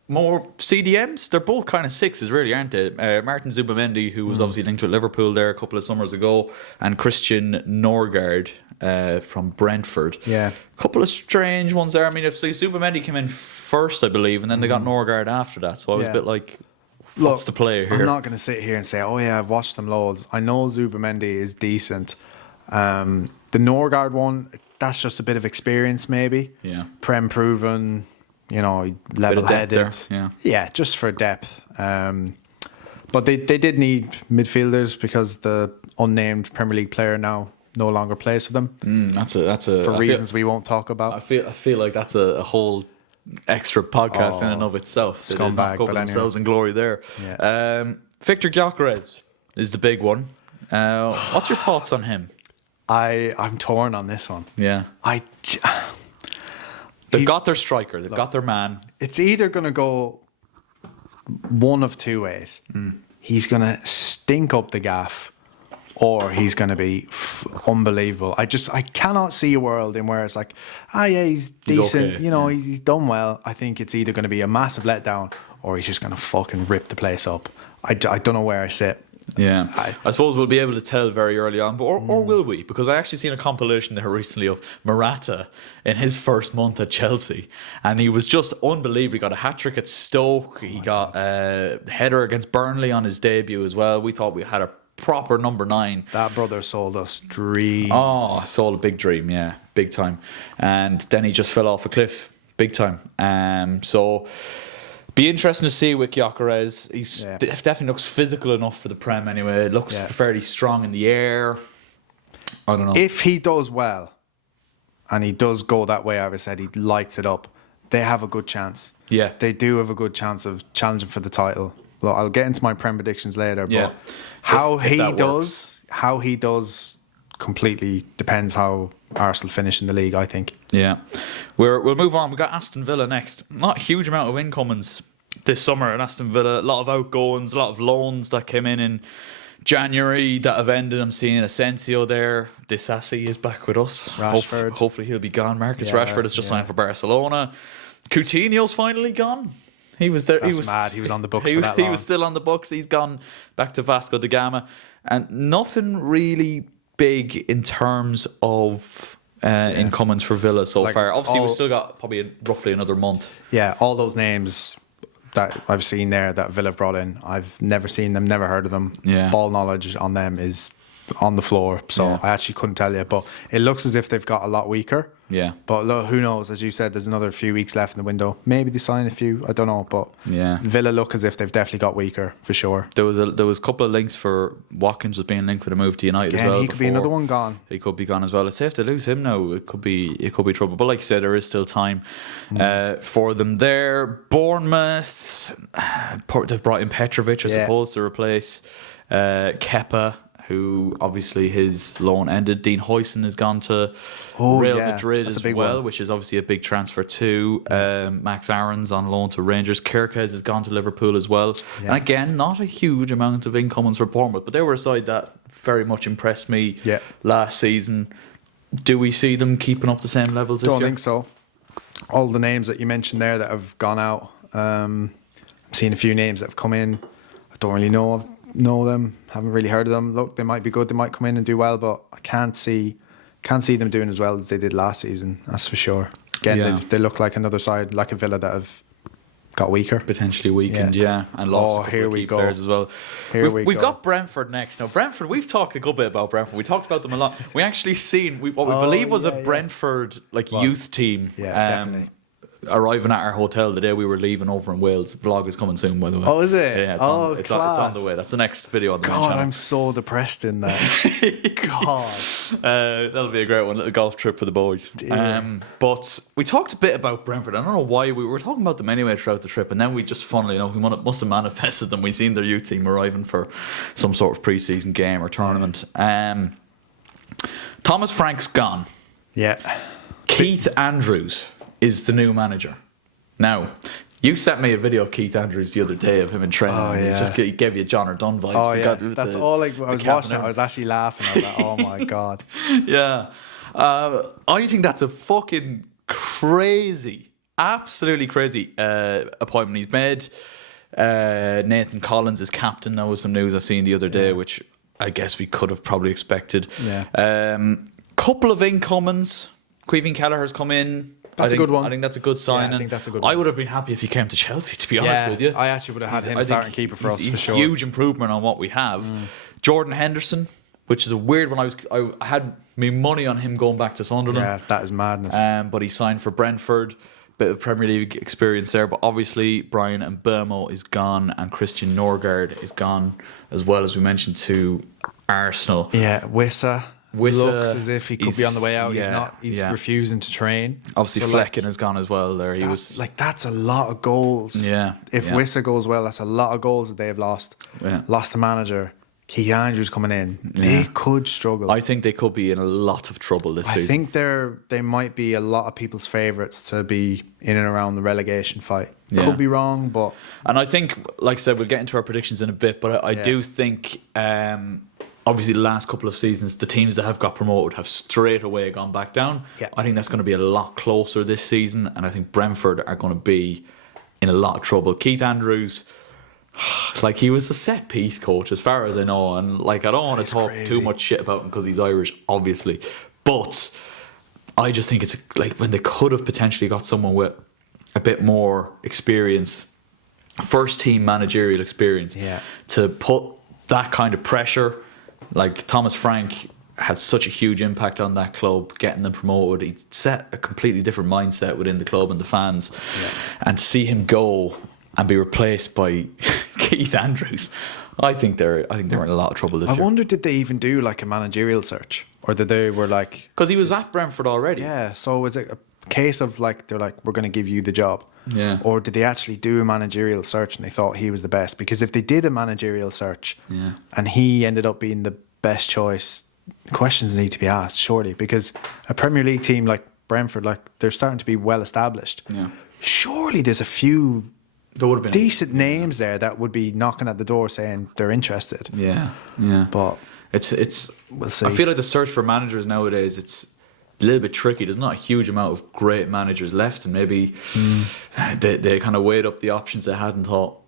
more CDMs. They're both kind of sixes, really, aren't they? Martin Zubamendi, who was obviously linked with Liverpool there a couple of summers ago, and Christian Norgard from Brentford. Yeah. A couple of strange ones there. I mean, if Zubamendi came in first, I believe, and then they got Norgard after that. So I was a Yeah. bit like, what's the play here? I'm not going to sit here and say, oh yeah, I've watched them loads. I know Zubamendi is decent. The Norgard one, that's just a bit of experience, maybe. Yeah. Prem proven, you know, depth level-headed. there, yeah. Yeah, just for depth. But they did need midfielders because the unnamed Premier League player now no longer plays for them That's a for I reasons we won't talk about. I feel like that's a whole extra podcast in and of itself. They did Scumbag, knock over but anyway. themselves in glory there. Yeah. Victor Gyökeres is the big one. What's your thoughts on him? I'm torn on this one. Yeah, they've He's- got their striker, they've got their man. It's either going to go one of two ways. He's going to stink up the gaff, or he's going to be unbelievable. I cannot see a world in where it's like, yeah, he's decent, okay, you know, yeah. he's done well. I think it's either going to be a massive letdown, or he's just going to fucking rip the place up. I don't know where I sit. Yeah, I suppose we'll be able to tell very early on, but or will we? Because I actually seen a compilation there recently of Morata in his first month at Chelsea, and he was just unbelievable. He got a hat trick at Stoke. He got a header against Burnley on his debut as well. We thought we had a proper number 9. That brother sold us dreams. Oh, sold a big dream, yeah, big time. And then he just fell off a cliff, big time. So be interesting to see with Gyökeres. He's definitely looks physical enough for the Prem anyway. It looks fairly strong in the air. I don't know. If he does well, and he does go that way, I said he lights it up, they have a good chance. Yeah. They do have a good chance of challenging for the title. Look, I'll get into my Prem predictions later, Yeah. but how If he does completely depends how Arsenal finish in the league, I think. Yeah. We'll move on. We've got Aston Villa next. Not a huge amount of incomings this summer at Aston Villa. A lot of outgoings, a lot of loans that came in January that have ended. I'm seeing Asensio there. Disasi is back with us. Rashford. Hopefully he'll be gone. Marcus Yeah, Rashford has just signed for Barcelona. Coutinho's finally gone. He was there. That's mad. He was on the books he, for that He long. was still on the books. He's gone back to Vasco da Gama. And nothing really big in terms of incomings for Villa so Like far. Obviously, we've all- still got probably roughly another month. Yeah, all those names that I've seen there that Villa have brought in, I've never seen them, never heard of them. Yeah. Ball knowledge on them is on the floor, so Yeah. I actually couldn't tell you. But it looks as if they've got a lot weaker. Yeah. But look, who knows? As you said, there's another few weeks left in the window. Maybe they sign a few. I don't know. But Yeah. Villa look as if they've definitely got weaker for sure. There was a couple of links for Watkins was being linked with a move to United Again, as well. he could be before. another one gone. He could be gone as well. It's safe to lose him now. It could be trouble. But like you said, there is still time for them there. Bournemouth, they've brought in Petrovic, I Yeah. suppose, to replace Kepa, who obviously his loan ended. Dean Huijsen has gone to Real Madrid That's a as big well, one. which is obviously a big transfer too. Max Aaron's on loan to Rangers. Kirkes has gone to Liverpool as well. Yeah. And again, not a huge amount of incomings for Bournemouth, but they were a side that very much impressed me Yeah. last season. Do we see them keeping up the same levels this Don't year? think so. All the names that you mentioned there that have gone out. I'm seeing a few names that have come in. I don't really know them. Haven't really heard of them. Look, they might be good. They might come in and do well, but I can't see them doing as well as they did last season. That's for sure. Again, Yeah. they look like another side, like a Villa that have got weaker. Potentially weakened, yeah, and lost a couple here of we key go. players as well. Here We've got Brentford next. Now, Brentford, we've talked a good bit about Brentford. We talked about them a lot. We actually seen what we believe was a Brentford youth team. Yeah, definitely. Arriving at our hotel the day we were leaving over in Wales. Vlog is coming soon, by the way. Oh, is it? Yeah, it's Oh, it's on class. the way. That's the next video on the main God, channel. I'm so depressed in that. God. That'll be a great one, little golf trip for the boys. But we talked a bit about Brentford. I don't know why we were talking about them anyway throughout the trip, and then we just funnily enough, we must have manifested them. We seen their youth team arriving for some sort of pre-season game or tournament. Thomas Frank's gone. Yeah. Keith Andrews is the new manager. Now, you sent me a video of Keith Andrews the other day of him in training. Oh, and yeah. he gave you John or Dunn vibes. Oh, He yeah. got with That's the- all I the was cap watching. and I was actually laughing. I was like, oh my God. Yeah. I think that's a fucking crazy absolutely crazy appointment he's made. Nathan Collins is captain now, with some news I seen the other day, which I guess we could have probably expected. Yeah. Couple of incomings. Caoimhín Kelleher's come in. That's a good one. I think that's a good signing. I think that's a good I one. would have been happy if he came to Chelsea, to be honest with you. I actually would have had him I think starting keeper for us he's for a sure. huge improvement on what we have. Jordan Henderson, which is a weird one. I had me money on him going back to Sunderland. Yeah, that is madness. But he signed for Brentford. Bit of Premier League experience there. But obviously, Brian Mbeumo is gone, and Christian Norgard is gone, as well as we mentioned, to Arsenal. Yeah, Wissa looks as if he could be on the way out. He's yeah, not. He's yeah. refusing to train. Obviously, So, Flecken has gone as well there. He was that's a lot of goals. Yeah, If yeah. Wissa goes well, that's a lot of goals that they've lost. Yeah. Lost the manager. Keith Andrews coming in. They could struggle. I think they could be in a lot of trouble this I season. think they might be a lot of people's favourites to be in and around the relegation fight. Yeah. Could be wrong, but And I think, like I said, we'll get into our predictions in a bit, but I do think, obviously, the last couple of seasons, the teams that have got promoted have straight away gone back down. Yeah. I think that's going to be a lot closer this season, and I think Brentford are going to be in a lot of trouble. Keith Andrews, like, he was the set piece coach, as far as I know, and like, I don't want to talk crazy. too much shit about him because he's Irish, obviously, but I just think it's like when they could have potentially got someone with a bit more experience, first team managerial experience, to put that kind of pressure. Like, Thomas Frank had such a huge impact on that club, getting them promoted. He set a completely different mindset within the club and the fans, and to see him go and be replaced by Keith Andrews, I think they're in a lot of trouble this I year. wonder, did they even do like a managerial search, or did they were like, Because he was at Brentford already. yeah? So was it a case of like they're like, we're going to give you the job? Yeah. Or did they actually do a managerial search and they thought he was the best? Because if they did a managerial search, and he ended up being the best choice, questions need to be asked, surely, because a Premier League team like Brentford, like, they're starting to be well established. Yeah. Surely there's a few There would have been decent names there that would be knocking at the door saying they're interested. Yeah. But It's we'll see. I feel like the search for managers nowadays, it's a little bit tricky. There's not a huge amount of great managers left, and maybe they kind of weighed up the options they had and thought,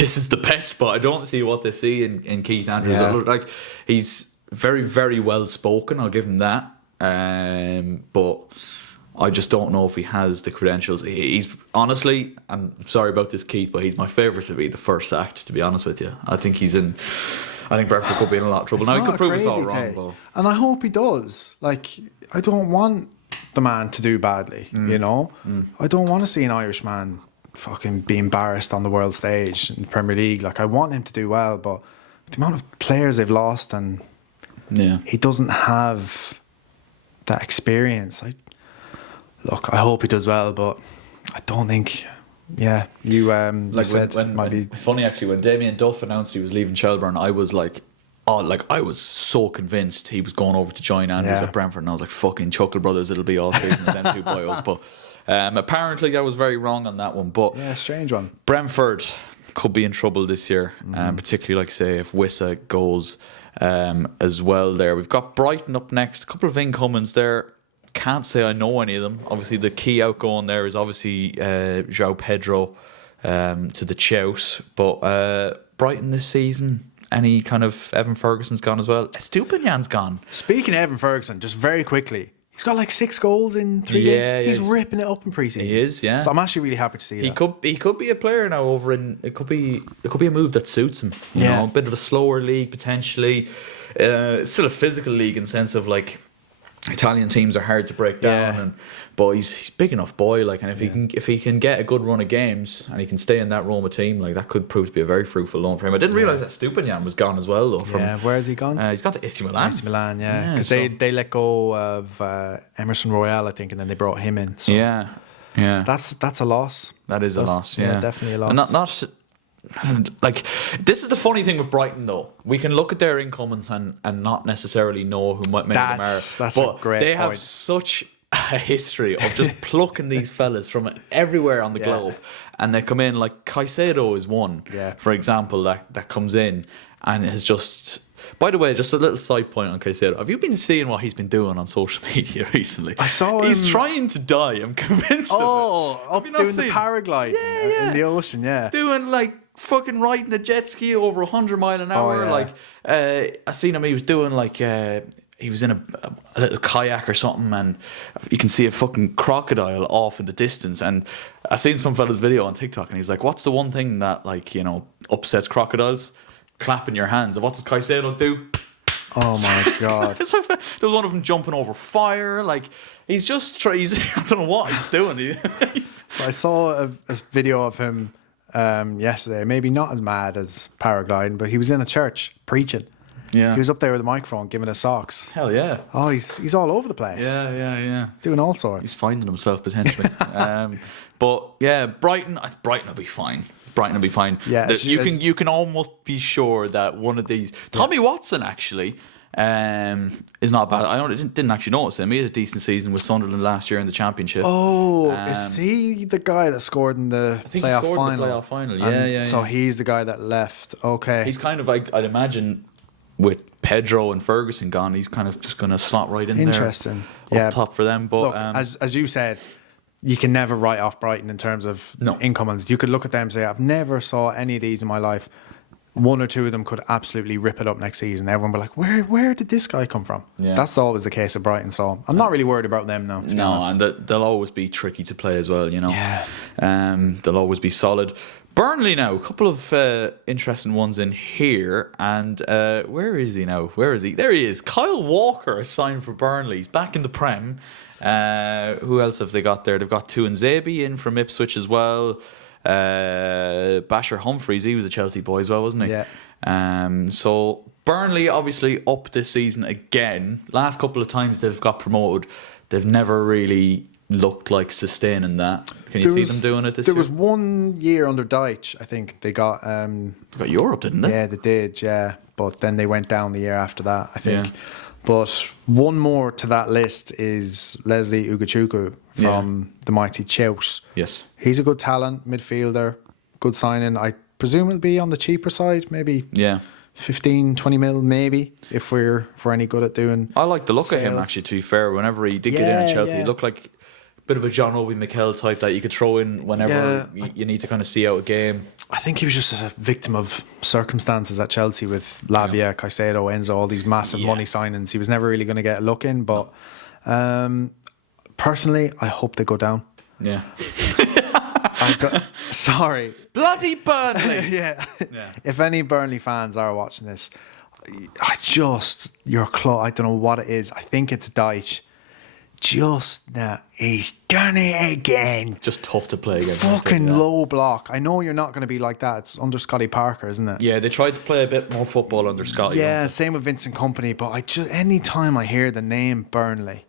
this is the best. But I don't see what they see in Keith Andrews. Yeah. Like, he's very, very well spoken, I'll give him that, but I just don't know if he has the credentials. He's honestly, I'm sorry about this, Keith, but he's my favourite to be the first sacked, to be honest with you. I think Brentford could be in a lot of trouble. It's Now, he not could a prove us all crazy wrong, take. but And I hope he does. Like, I don't want the man to do badly, you know? I don't want to see an Irish man fucking be embarrassed on the world stage in the Premier League. Like, I want him to do well, but the amount of players they've lost, and yeah. he doesn't have that experience. Look, I hope he does well, but I don't think... Yeah, you said might be... It's funny actually, when Damien Duff announced he was leaving Shelbourne, I was like, I was so convinced he was going over to join Andrews Yeah. at Brentford, and I was like, fucking Chuckle Brothers, it'll be all season with them two boys. But apparently I was very wrong on that one. But Yeah, strange one. Brentford could be in trouble this year, particularly, like, say, if Wissa goes as well there. We've got Brighton up next, a couple of incomings there. Can't say I know any of them. Obviously, the key outgoing there is obviously João Pedro to the Chouse. But Brighton this season, any kind of Evan Ferguson's gone as well. Estupiñán's gone. Speaking of Evan Ferguson, just very quickly, he's got like 6 goals in 3 Yeah, games. yeah, He's ripping it up in pre-season. He is, yeah. So I'm actually really happy to see He that. could be a player now over in. It could be a move that suits him. You Yeah. know, a bit of a slower league potentially. It's still a physical league in the sense of, like, Italian teams are hard to break down, Yeah. but he's big enough boy. Like, and if he can get a good run of games and he can stay in that Roma team, like, that could prove to be a very fruitful loan for him. I didn't realise that Estupiñán was gone as well, though. Yeah, where has he gone? He's gone to AC Milan. AC Milan, yeah. Because so- they let go of Emerson Royale, I think, and then they brought him in. So Yeah, yeah. that's a loss. That is a That's- loss, yeah, yeah. definitely a loss. And not like, this is the funny thing with Brighton, though. We can look at their incomings and not necessarily know who many of them are. That's a but great they have point. such a history of just plucking these fellas from everywhere on the globe, and they come in. Like Caicedo is one, Yeah. for example, that comes in and has just By the way, just a little side point on Caicedo. Have you been seeing what he's been doing on social media recently? I saw He's him- trying to die. I'm convinced. Oh, of it. up you not doing the seen? paragliding Yeah. in the ocean, yeah. Doing like fucking riding a jet ski over 100 mile an hour. yeah. Like I seen him. He was doing like he was in a little kayak or something, and you can see a fucking crocodile off in the distance. And I seen some fella's video on TikTok, and he's like, "What's the one thing that like upsets crocodiles? Clapping your hands." And what does Caicedo do? Oh my God. There was one of them jumping over fire. Like he's just I don't know what he's doing. He's, I saw a video of him yesterday, maybe not as mad as paragliding, but he was in a church preaching. Yeah. He was up there with a microphone giving us socks. hell yeah. Oh, he's all over the place. Yeah. Doing all sorts. He's finding himself potentially. But yeah, Brighton will be fine. Brighton will be fine. Yeah, You can almost be sure that one of these Tommy Watson actually is not bad. I didn't actually notice him. He had a decent season with Sunderland last year in the Championship. Oh, is he the guy that scored in the I think he playoff scored final? in the playoff final. And Yeah. So he's the guy that left. Okay. He's kind of like, I'd imagine, with Pedro and Ferguson gone, he's kind of just going to slot right in Interesting. there. Up top for them. But Look, as you said, you can never write off Brighton in terms of No. incomings. You could look at them and say, I've never saw any of these in my life. One or two of them could absolutely rip it up next season. Everyone will be like, where did this guy come from? Yeah. That's always the case at Brighton. So I'm not really worried about them now. To be no, honest. and they'll always be tricky to play as well, Yeah. They'll always be solid. Burnley now, a couple of interesting ones in here. And where is he now? Where is he? There he is. Kyle Walker is signed for Burnley. He's back in the Prem. Who else have they got there? They've got Tuanzebe in from Ipswich as well. Basher Humphreys, he was a Chelsea boy as well, wasn't he? Yeah. So Burnley obviously up this season again. Last couple of times they've got promoted, they've never really looked like sustaining that. Can you see them doing it this There year? was 1 year under Deitch, I think they got. They got Europe, didn't they? Yeah, they did. Yeah, but then they went down the year after that, I think. Yeah. But one more to that list is Leslie Ugochukwu from the mighty Chelsea. Yes. He's a good talent, midfielder, good signing. I presume it'll be on the cheaper side, maybe Yeah. 15, 20 mil, maybe, if we're any good at doing. I like the look of him, sales. actually, to be fair. Whenever he did get in at Yeah, Chelsea, yeah. he looked like a bit of a John Obi Mikel type that you could throw in whenever you need to kind of see out a game. I think he was just a victim of circumstances at Chelsea with Lavia, Caicedo, Enzo, all these massive money signings. He was never really going to get a look in, but personally, I hope they go down. Yeah. Sorry. Bloody Burnley! Yeah. If any Burnley fans are watching this, your claw, I don't know what it is. I think it's Deitch. He's done it again. Just tough to play against. Fucking low block. I know you're not going to be like that. It's under Scotty Parker, isn't it? Yeah, they tried to play a bit more football under Scotty. Yeah, same with Vincent Company. But any time I hear the name Burnley,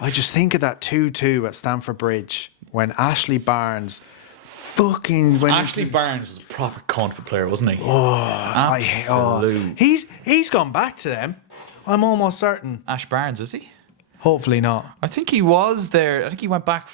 I just think of that 2-2 at Stamford Bridge when Ashley Barnes Ashley Barnes was a proper confident player, wasn't he? Absolute. He's gone back to them. I'm almost certain. Ash Barnes, is he? Hopefully not. I think he was there. I think he went back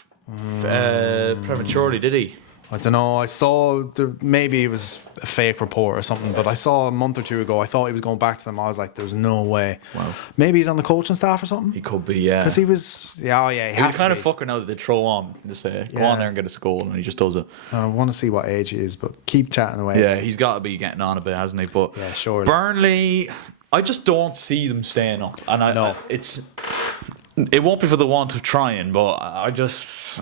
prematurely, did he? I don't know. I saw maybe it was a fake report or something, but I saw a month or two ago. I thought he was going back to them. I was like, "There's no way." Wow. Maybe he's on the coaching staff or something. He could be, yeah. Because he was, he He was has kind to of be. fucking out that they throw on. Just say, go Yeah. on there and get us a goal, and he just does it. I want to see what age he is, but keep chatting away. Yeah, he's got to be getting on a bit, hasn't he? But Yeah, surely. Burnley, I just don't see them staying up, and No. it won't be for the want of trying, but I just.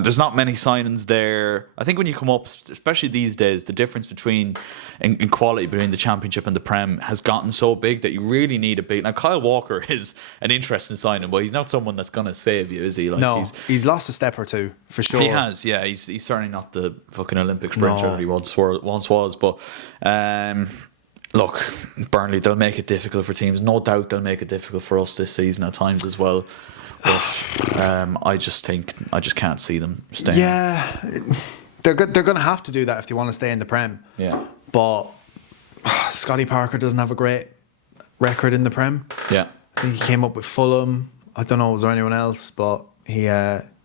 There's not many signings there. I think when you come up, especially these days, the difference between in quality between the Championship and the Prem has gotten so big that you really need a big. Now Kyle Walker is an interesting signing, but he's not someone that's going to save you, is he? Like, No, he's lost a step or two for sure. he has, yeah. He's certainly not the fucking Olympic sprinter No. that he once was. But look, Burnley, they'll make it difficult for teams. No doubt they'll make it difficult for us this season at times as well. But I just can't see them staying. Yeah, they're going to have to do that if they want to stay in the Prem. Yeah. But Scotty Parker doesn't have a great record in the Prem. Yeah. I think he came up with Fulham. I don't know, was there anyone else? But he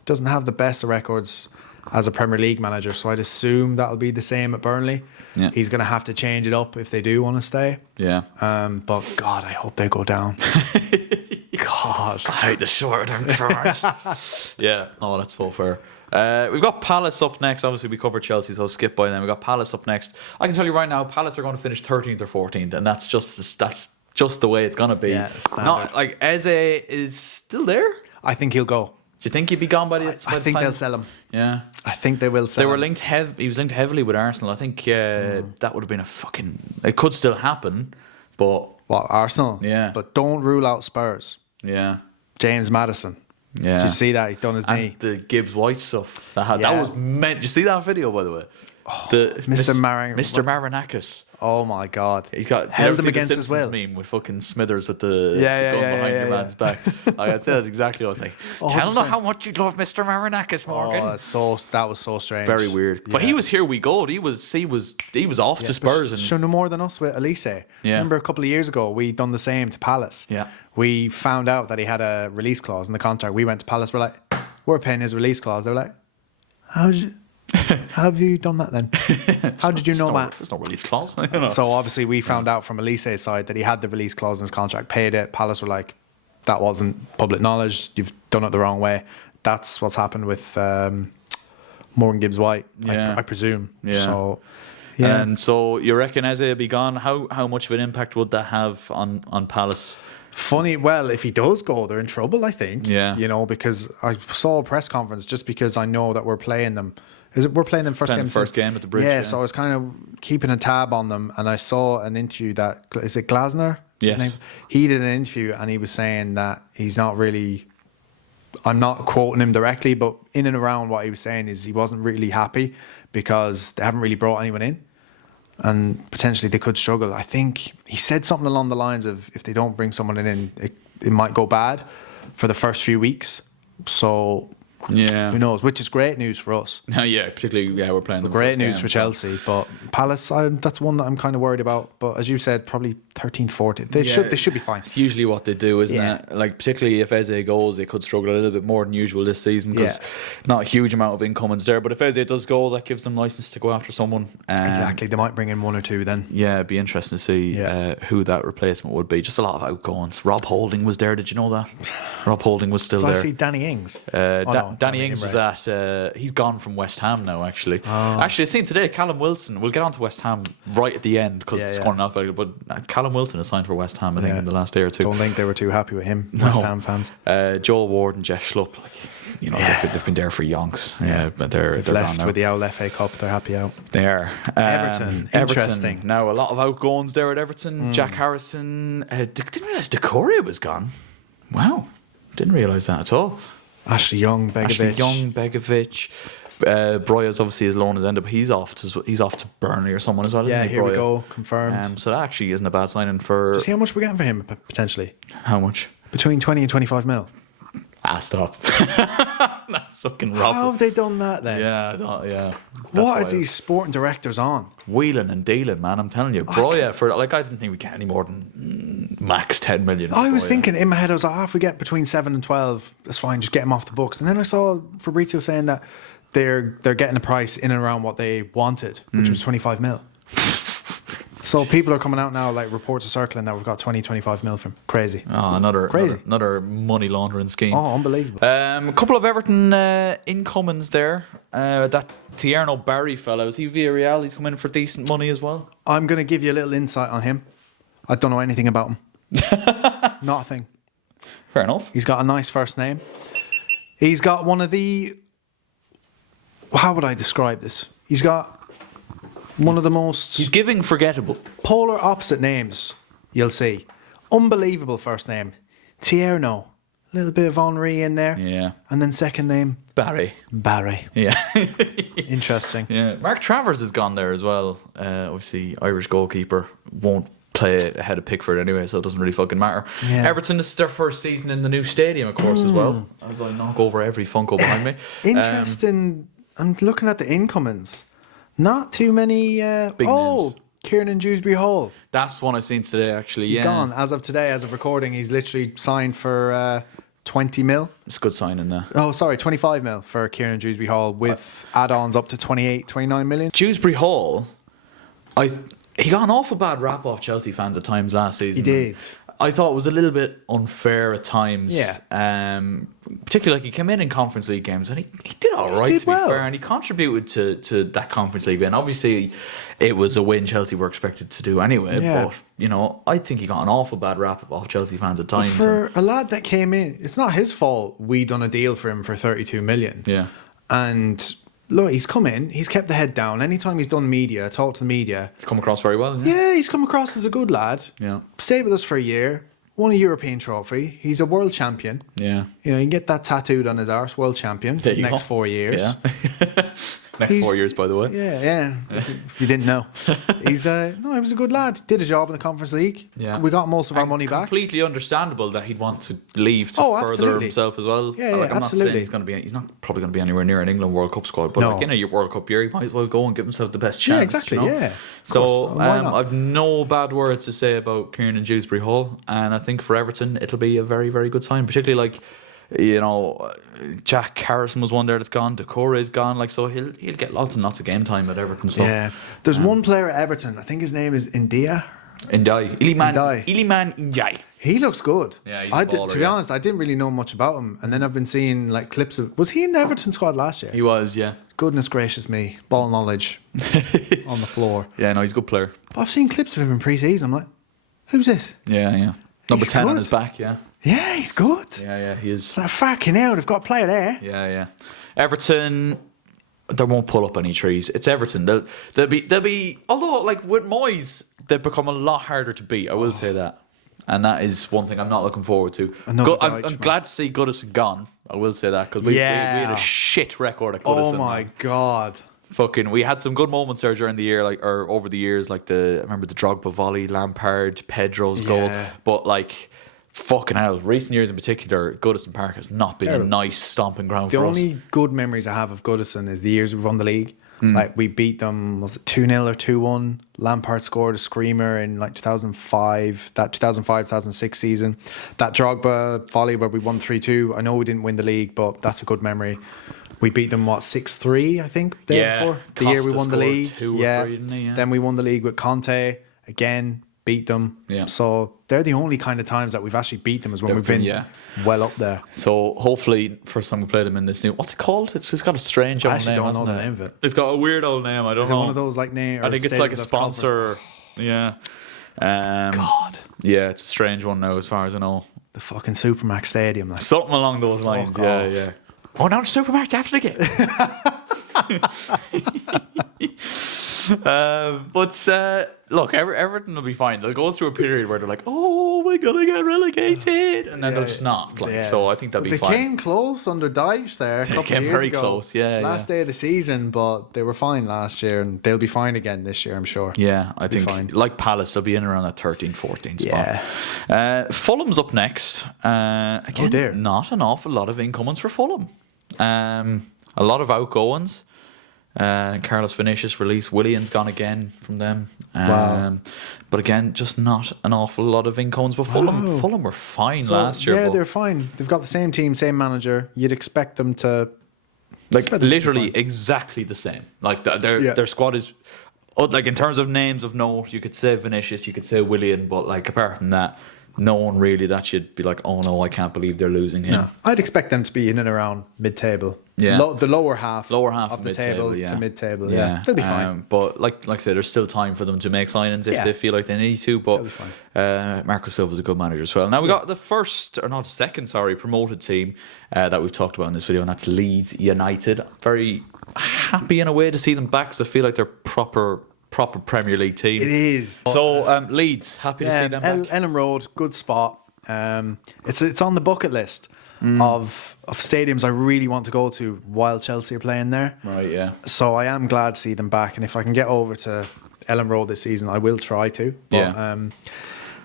doesn't have the best of records as a Premier League manager. So I'd assume that'll be the same at Burnley. Yeah. He's going to have to change it up if they do want to stay. Yeah. But God, I hope they go down. God. I hate the short-term charge. Yeah, no, that's so fair. We've got Palace up next. Obviously, we covered Chelsea, so I'll skip by them. We've got Palace up next. I can tell you right now, Palace are going to finish 13th or 14th, and that's just the way it's going to be. Yeah, standard. Not like Eze is still there. Do I think he'll go. you think he'd be gone by the, I think they'll sell him. Yeah. I think they will sell They were him. linked he was linked heavily with Arsenal. I think that would have been a fucking... It could still happen, but... What, Arsenal? Yeah. But don't rule out Spurs. Yeah. James Maddison. Yeah. Did you see that? He's done his knee. And the Gibbs White stuff. That Yeah. was meant... Did you see that video, by the way? Mr. Mr. Marinakis. Oh my God. He's got held him the against his Simpsons will. meme with fucking Smithers with the, Yeah, the gun yeah, behind yeah, your yeah. man's back. I'd say that's exactly what I was like. Tell them 100%. how much you love Mr. Marinakis, Morgan. That was so strange. Very weird. But he was here we go. He was off to Spurs and Show no more than us with Elise. Yeah. Remember a couple of years ago we done the same to Palace. Yeah. We found out that he had a release clause in the contract. We went to Palace. We're like, we're paying his release clause. They were like, how have you done that then? How did you know that? There's no release clause. You know. So obviously we found out from Elise's side that he had the release clause in his contract, paid it. Palace were like, that wasn't public knowledge. You've done it the wrong way. That's what's happened with Morgan Gibbs White, Yeah. I presume. Yeah. So, yeah. And so you reckon Eze will be gone? How much of an impact would that have on Palace? Funny, well, if he does go, they're in trouble, I think. Yeah. You know, because I saw a press conference just because I know that we're playing them. We're playing them first Playing game? the first game at the Bridge, Yeah, yeah. so I was kind of keeping a tab on them, and I saw an interview that, is it Glasner? Is his Yes. name? He did an interview, and he was saying that he's not really, I'm not quoting him directly, but in and around what he was saying is he wasn't really happy because they haven't really brought anyone in. And potentially they could struggle. I think he said something along the lines of if they don't bring someone in, it might go bad for the first few weeks. So Yeah. who knows? Which is great news for us. Yeah, particularly we're playing the Great first news game, for so- Chelsea. But Palace, that's one that I'm kind of worried about. But as you said, probably 13th, 14th. They should be fine. It's usually what they do, isn't Yeah. it? Like particularly if Eze goes, they could struggle a little bit more than usual this season because not a huge amount of incomings there. But if Eze does go, that gives them license to go after someone. Exactly. They might bring in one or two then. Yeah, it'd be interesting to see who that replacement would be. Just a lot of outgoings. Rob Holding was there. Did you know that? Rob Holding was still So there. I see Danny Ings. Danny Ings was at. He's gone from West Ham now. Actually, actually, I seen today Callum Wilson. We'll get on to West Ham right at the end because it's going alphabetical. But Callum Wilson is signed for West Ham. I think in the last day or two. Don't think they were too happy with him, West Ham fans. Joel Ward and Jeff Schlupp, they've been there for yonks. Yeah, but they're Left gone now. with the old FA Cup. They're happy out. They are. Everton. Interesting. Now a lot of outgoings there at Everton. Jack Harrison. Didn't realise Decore was gone. Wow, didn't realise that at all. Ashley Young, Begovic. Ashley Young, Begovic. Broya's obviously his loan has ended, but he's off to Burnley or someone as well. Yeah, isn't he, here we Broya? go. Confirmed. So that actually isn't a bad signing for See how much we're getting for him potentially? how much? Between 20 and 25 mil. Stop. That's fucking How rough. have they done that then? Yeah, That's What why are these sporting directors on? wheeling and dealing, man? I'm telling you, Broya for I didn't think we get any more than max 10 million. for I was Broya. thinking in my head, I was like, if we get between 7 and 12, that's fine, just get him off the books. And then I saw Fabrizio saying that they're getting a price in and around what they wanted, which was 25 mil. So people are coming out now, like reports are circling that we've got 20, 25 mil from. Crazy. Oh, Crazy. another money laundering scheme. Oh, unbelievable. A couple of Everton incomings there. That Tierno Barry fellow, is he Villarreal? He's come in for decent money as well. I'm going to give you a little insight on him. I don't know anything about him. Not a thing. Fair enough. He's got a nice first name. He's got one of the... How would I describe this? He's got one of the most He's giving forgettable. polar opposite names you'll see. Unbelievable first name. Tierno. A little bit of Henri in there. Yeah. And then second name, Barry. Barry. Yeah. Interesting. Yeah. Mark Travers has gone there as well. Obviously, Irish goalkeeper. Won't play ahead of Pickford anyway, so it doesn't really fucking matter. Yeah. Everton, this is their first season in the new stadium, of course, as well. As I knock over every Funko behind me. Interesting. I'm looking at the incomings. Not too many. Big names. Kieran Dewsbury Hall. That's one I've seen today, actually. He's yeah. gone as of today, as of recording. He's literally signed for 20 mil. It's a good sign in there. Oh, sorry, 25 mil for Kieran Dewsbury Hall with add-ons up to 28, 29 million. Dewsbury Hall, he got an awful bad rap off Chelsea fans at times last season. He did. I thought it was a little bit unfair at times. Yeah. Particularly, like, he came in Conference League games and he did all right, did to be well. fair, and he contributed to that Conference League win. Obviously, it was a win Chelsea were expected to do anyway, Yeah. but, you know, I think he got an awful bad rap off Chelsea fans at times. For a lad that came in, it's not his fault we done a deal for him for 32 million. Yeah. And look, he's come in, he's kept the head down. Anytime he's done media, talked to the media, He's come across very well. yeah, he's come across as a good lad. Yeah. Stayed with us for a year, won a European trophy. He's a world champion. Yeah. You know, you can get that tattooed on his arse, world champion for There the you next go. 4 years. Yeah. Next He's- 4 years, by the way. Yeah. If you didn't know, he's no, he was a good lad. Did a job in the Conference League. Yeah. We got most of our And money back. completely understandable that he'd want to leave to Oh, further absolutely. himself as well. Yeah, Like, I'm not saying absolutely. he's not probably going to be anywhere near an England World Cup squad, but No. like in a World Cup year, he might as well go and give himself the best chance. Yeah, exactly, you know? yeah. Of So course. Why not? I've no bad words to say about Kieran Dewsbury Hall, and I think for Everton it'll be a very, very good sign, particularly like, you know, Jack Harrison was one there that's gone. Decore's gone. Like, so he'll get lots and lots of game time at Everton. So Yeah. There's one player at Everton, I think his name is India. Iliman Ndiaye. He looks good. Yeah, he's a baller, to be honest, I didn't really know much about him. And then I've been seeing like clips of. Was he in the Everton squad last year? He was, yeah. Goodness gracious me. Ball knowledge on the floor. Yeah, no, he's a good player. But I've seen clips of him in pre season. I'm like, who's this? Yeah, yeah. Number He's 10 on good. his back, yeah. Yeah, he's good. Yeah, he is. But fucking hell, they've got a player there. Yeah. Everton, they won't pull up any trees. It's Everton. They'll be. Although, like with Moyes, they've become a lot harder to beat. I will say that, and that is one thing I'm not looking forward to. Another I'm Dutchman. glad to see Goodison gone. I will say that because we had a shit record at Goodison. Oh my man. god. Fucking, we had some good moments there during the year, like, or over the years, like I remember the Drogba volley, Lampard, Pedro's goal, Yeah. but like. Fucking hell, recent years in particular, Goodison Park has not been Terrible. a nice stomping ground The for only us. good memories I have of Goodison is the years we've won the league. Hmm. Like we beat them, was it 2-0 or 2-1? Lampard scored a screamer in like 2005, that 2005-2006 season. That Drogba volley where we won 3-2. I know we didn't win the league, but that's a good memory. We beat them, 6-3, I think, the year before? The year we Costa won the scored league. 2 or 3, didn't he? Yeah. Then we won the league with Conte. Again, beat them. Yeah. So they're the only kind of times that we've actually beat them is when They've we've been been, well up there. So hopefully, first time we play them in this new, what's it called? It's got a strange I old actually name. don't hasn't know the it? name of it. It's got a weird old name. I don't Is it know. one of those like name? I think it's like a sponsor. Yeah. God. Yeah, it's a strange one now, as far as I know. The fucking Supermax Stadium. Like, Something along those lines. off. Yeah. Oh, now the supermarket after the game. But look, Everton will be fine. They'll go through a period where they're like, "Oh, we're gonna get relegated," and then they'll just not. Like, yeah. so I think they'll But be they fine. came close under Dyche there. A couple came of years very ago. close, yeah, Last day of the season, but they were fine last year, and they'll be fine again this year, I'm sure. Yeah, I Be think fine. like Palace, they'll be in around that 13, 14 spot. Yeah. Fulham's up next. Again, dear. not an awful lot of incomings for Fulham. A lot of outgoings. Carlos Vinicius released. Willian's gone again from them. Wow. But again, just not an awful lot of incomings. But Fulham were fine So, last year. yeah, but they're fine. They've got the same team, same manager. You'd expect them to like expect them to be literally fine. exactly the same. Like Yeah. their squad is like in terms of names of note, you could say Vinicius, you could say Willian, but like apart from that, no one really that should be like, oh no, I can't believe they're losing him. No, I'd expect them to be in and around mid-table. Yeah. The lower half Of the table yeah. to mid-table. Yeah, they'll be fine. But like I said, there's still time for them to make signings if Yeah. they feel like they need to. But They'll be fine. Marco Silva's a good manager as well. Now we got the second promoted team that we've talked about in this video, and that's Leeds United. Very happy in a way to see them back, because I feel like they're proper Premier League team. It is. So Leeds, happy to see them back. Ellen Road, good spot. It's on the bucket list of stadiums I really want to go to while Chelsea are playing there. Right, yeah. So I am glad to see them back, and if I can get over to Ellen Road this season, I will try to. But, Yeah.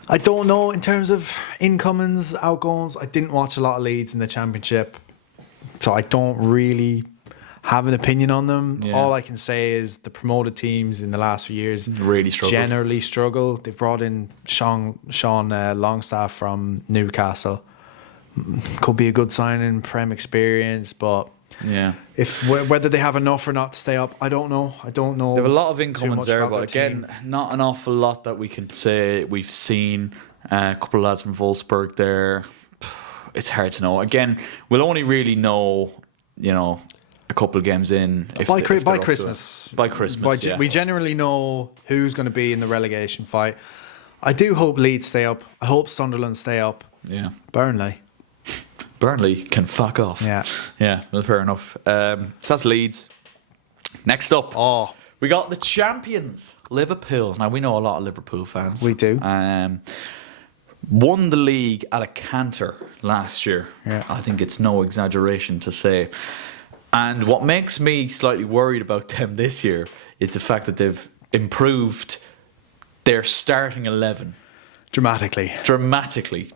I don't know in terms of incomings, outgoings. I didn't watch a lot of Leeds in the Championship, so I don't really have an opinion on them. Yeah. All I can say is the promoted teams in the last few years Really struggled. generally struggle. They've brought in Sean Longstaff from Newcastle. Could be a good signing, Prem experience, but Yeah. whether they have enough or not to stay up, I don't know. I don't know. They have a lot of too incomings much there, about but their again, team. not an awful lot that we can say we've seen. A couple of lads from Wolfsburg there. It's hard to know. Again, we'll only really know, a couple of games in. If by they- if they're by up to it. Christmas. By Christmas, yeah. We generally know who's going to be in the relegation fight. I do hope Leeds stay up. I hope Sunderland stay up. Yeah. Burnley. Burnley can fuck off. Yeah. Yeah, well, fair enough. So that's Leeds. Next up, we got the champions, Liverpool. Now, we know a lot of Liverpool fans. We do. Won the league at a canter last year. Yeah. I think it's no exaggeration to say. And what makes me slightly worried about them this year is the fact that they've improved their starting 11 dramatically.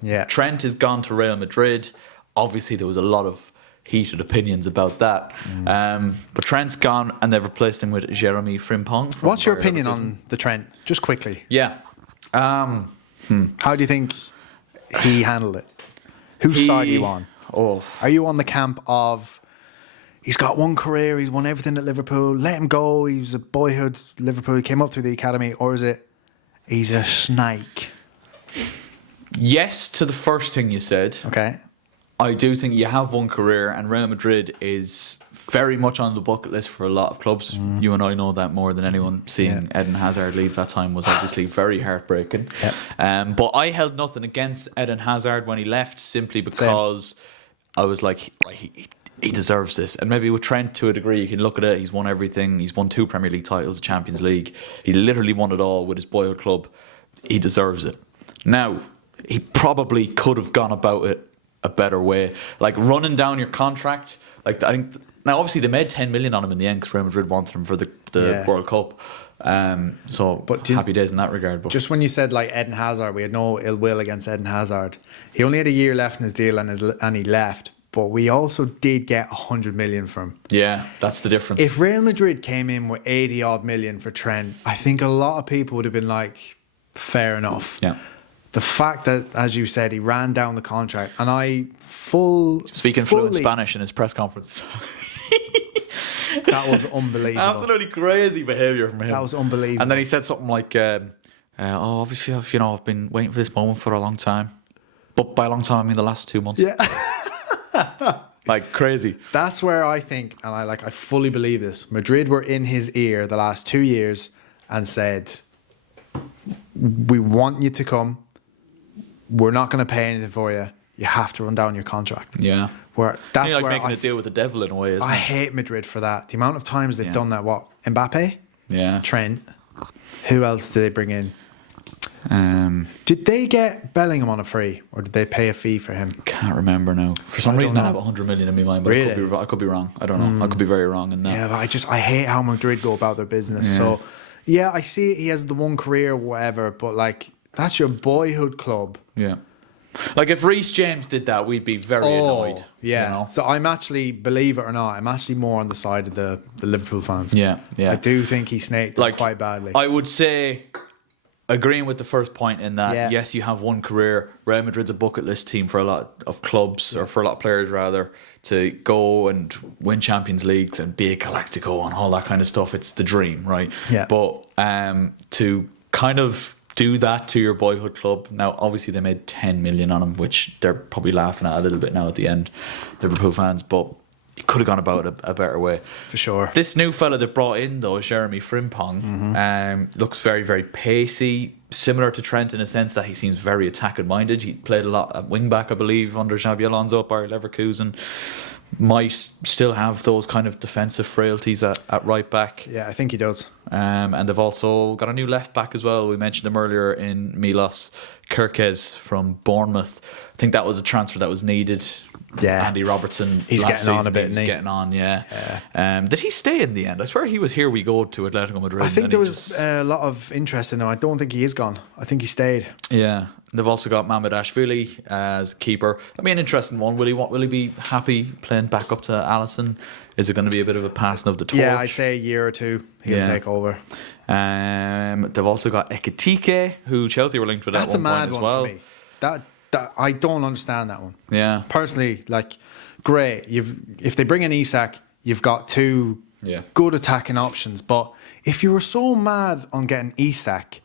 Yeah. Trent has gone to Real Madrid. Obviously, there was a lot of heated opinions about that. But Trent's gone, and they've replaced him with Jeremy Frimpong. from What's your Bayer opinion Leverkusen. on the Trent? Just quickly. Yeah. How do you think he handled it? Whose side are you on? Oh, Are you on the camp of he's got one career, he's won everything at Liverpool, let him go, he was a boyhood Liverpool, he came up through the academy, or is it he's a snake? yes to the first thing you said. Okay. I do think you have one career, and Real Madrid is very much on the bucket list for a lot of clubs. You and I know that more than anyone. Seeing Eden Hazard leave that time was obviously very heartbreaking. Yep. But I held nothing against Eden Hazard when he left, simply because I was like, he deserves this. And maybe with Trent, to a degree, you can look at it. He's won everything. He's won 2 Premier League titles, a Champions League. He literally won it all with his boyhood club. He deserves it. Now, he probably could have gone about it a better way, like running down your contract. Like, I think now, obviously, they made 10 million on him in the end because Real Madrid wanted him for the World Cup. But happy days in that regard. But Just when you said like Eden Hazard, we had no ill will against Eden Hazard. He only had a year left in his deal and he left. But we also did get 100 million from him. yeah, that's the difference. If Real Madrid came in with 80 odd million for Trent, I think a lot of people would have been like, fair enough. Yeah. The fact that, as you said, he ran down the contract, and Speaking fluent Spanish in his press conference. That was unbelievable. Absolutely crazy behaviour from him. That was unbelievable. And then he said something like, obviously, I've been waiting for this moment for a long time. But by a long time, I mean the last 2 months. Yeah. Like, crazy. That's where I think, and I fully believe this, Madrid were in his ear the last 2 years and said, we want you to come. We're not going to pay anything for you. You have to run down your contract. Yeah. That's like where making a deal with the devil in a way, isn't I it? hate Madrid for that. The amount of times they've done that. What? Mbappe? Yeah. Trent? Who else did they bring in? Did they get Bellingham on a free, or did they pay a fee for him? Can't remember now. For some I reason, don't I have know. 100 million in my mind, but Really? I could be wrong. I don't know. I could be very wrong in that. Yeah, but I hate how Madrid go about their business. Yeah. So, yeah, I see he has the one career, whatever, but like that's your boyhood club. Yeah. Like, if Reece James did that, we'd be very annoyed. Yeah. You know? So I'm actually, believe it or not, I'm actually more on the side of the Liverpool fans. Yeah. Yeah. I do think he snaked them quite badly. I would say, agreeing with the first point in that, yes, you have one career. Real Madrid's a bucket list team for a lot of clubs, or for a lot of players rather, to go and win Champions Leagues and be a Galactico and all that kind of stuff. It's the dream, right? Yeah. But to kind of do that to your boyhood club, now obviously they made 10 million on him, which they're probably laughing at a little bit now at the end, Liverpool fans, but you could have gone about it a better way. For sure. This new fella they've brought in, though, Jeremy Frimpong, looks very, very pacey, similar to Trent in a sense that he seems very attacking minded. He played a lot at wing back, I believe, under Xabi Alonso at Bayer Leverkusen. Might still have those kind of defensive frailties at right back. Yeah, I think he does. And they've also got a new left back as well. We mentioned him earlier in Milos Kerkez from Bournemouth. I think that was a transfer that was needed. Yeah. Andy Robertson. He's last getting on a season, bit, He's isn't he? getting on, yeah. Did he stay in the end? I swear he was here. We go to Atletico Madrid. I think and there he was just- a lot of interest in him. I don't think he is gone. I think he stayed. Yeah. They've also got Mahmoud Ashvili as keeper. I mean, an interesting one. Will he be happy playing back up to Alisson? Is it going to be a bit of a passing of the torch? Yeah, I'd say a year or two he'll Yeah. take over. They've also got Ekitike, who Chelsea were linked with That's at a one point mad as one well. for me. That I don't understand that one. Yeah. Personally, like, great. If they bring in Isak, you've got two Yeah. good attacking options. But if you were so mad on getting Isak,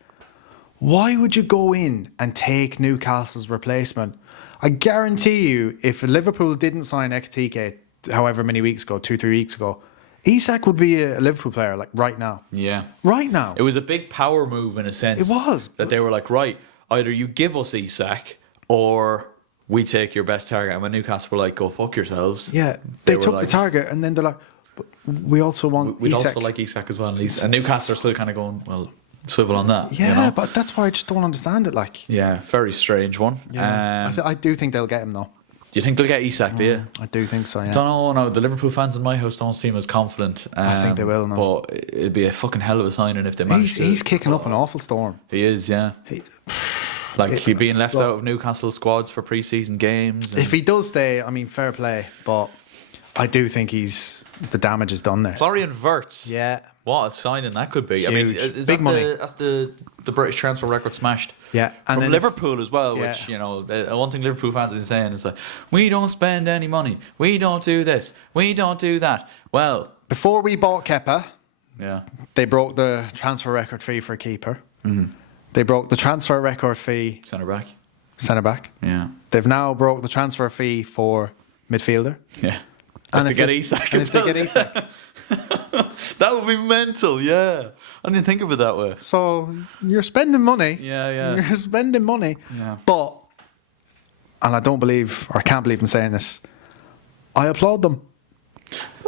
why would you go in and take Newcastle's replacement? I guarantee you, if Liverpool didn't sign Ekitike however many weeks ago, 2-3 weeks ago, Isak would be a Liverpool player like right now. Yeah. Right now. It was a big power move in a sense. It was. That they were like, right, either you give us Isak or we take your best target. And when Newcastle were like, go fuck yourselves. Yeah, they were took like, the target and then they're like, but we also want We'd Isak. also like Isak as well. And Newcastle are still kind of going, well, swivel on that. Yeah, you know? but that's why I just don't understand it. Like, Yeah, very strange one. yeah, I do think they'll get him though. Do you think they'll get Isak, do you? I do think so. Yeah. Don't know. No, the Liverpool fans in my house don't seem as confident. I think they will now. But it'd be a fucking hell of a signing if they manage to. He's kicking up an awful storm. He is, yeah. He's being left out of Newcastle squads for pre-season games. And If he does stay, I mean, fair play. But I do think the damage is done there. Florian Wirtz. Yeah. What a signing that could be. I mean, Huge. is Big that money. that's the British transfer record smashed. Yeah, and From then Liverpool as well, Yeah. which, one thing Liverpool fans have been saying is like, we don't spend any money. We don't do this. We don't do that. Well, Before we bought Kepa, yeah. they broke the transfer record fee for a keeper. Mm-hmm. They broke the transfer record fee Centre back. centre back. Yeah. They've now broke the transfer fee for midfielder. Yeah. And If they if get they- Isak and as if they well. get Isak. That would be mental, yeah. I didn't think of it that way. So you're spending money. Yeah, yeah. You're spending money. Yeah. But, and I don't believe, or I can't believe I'm saying this, I applaud them.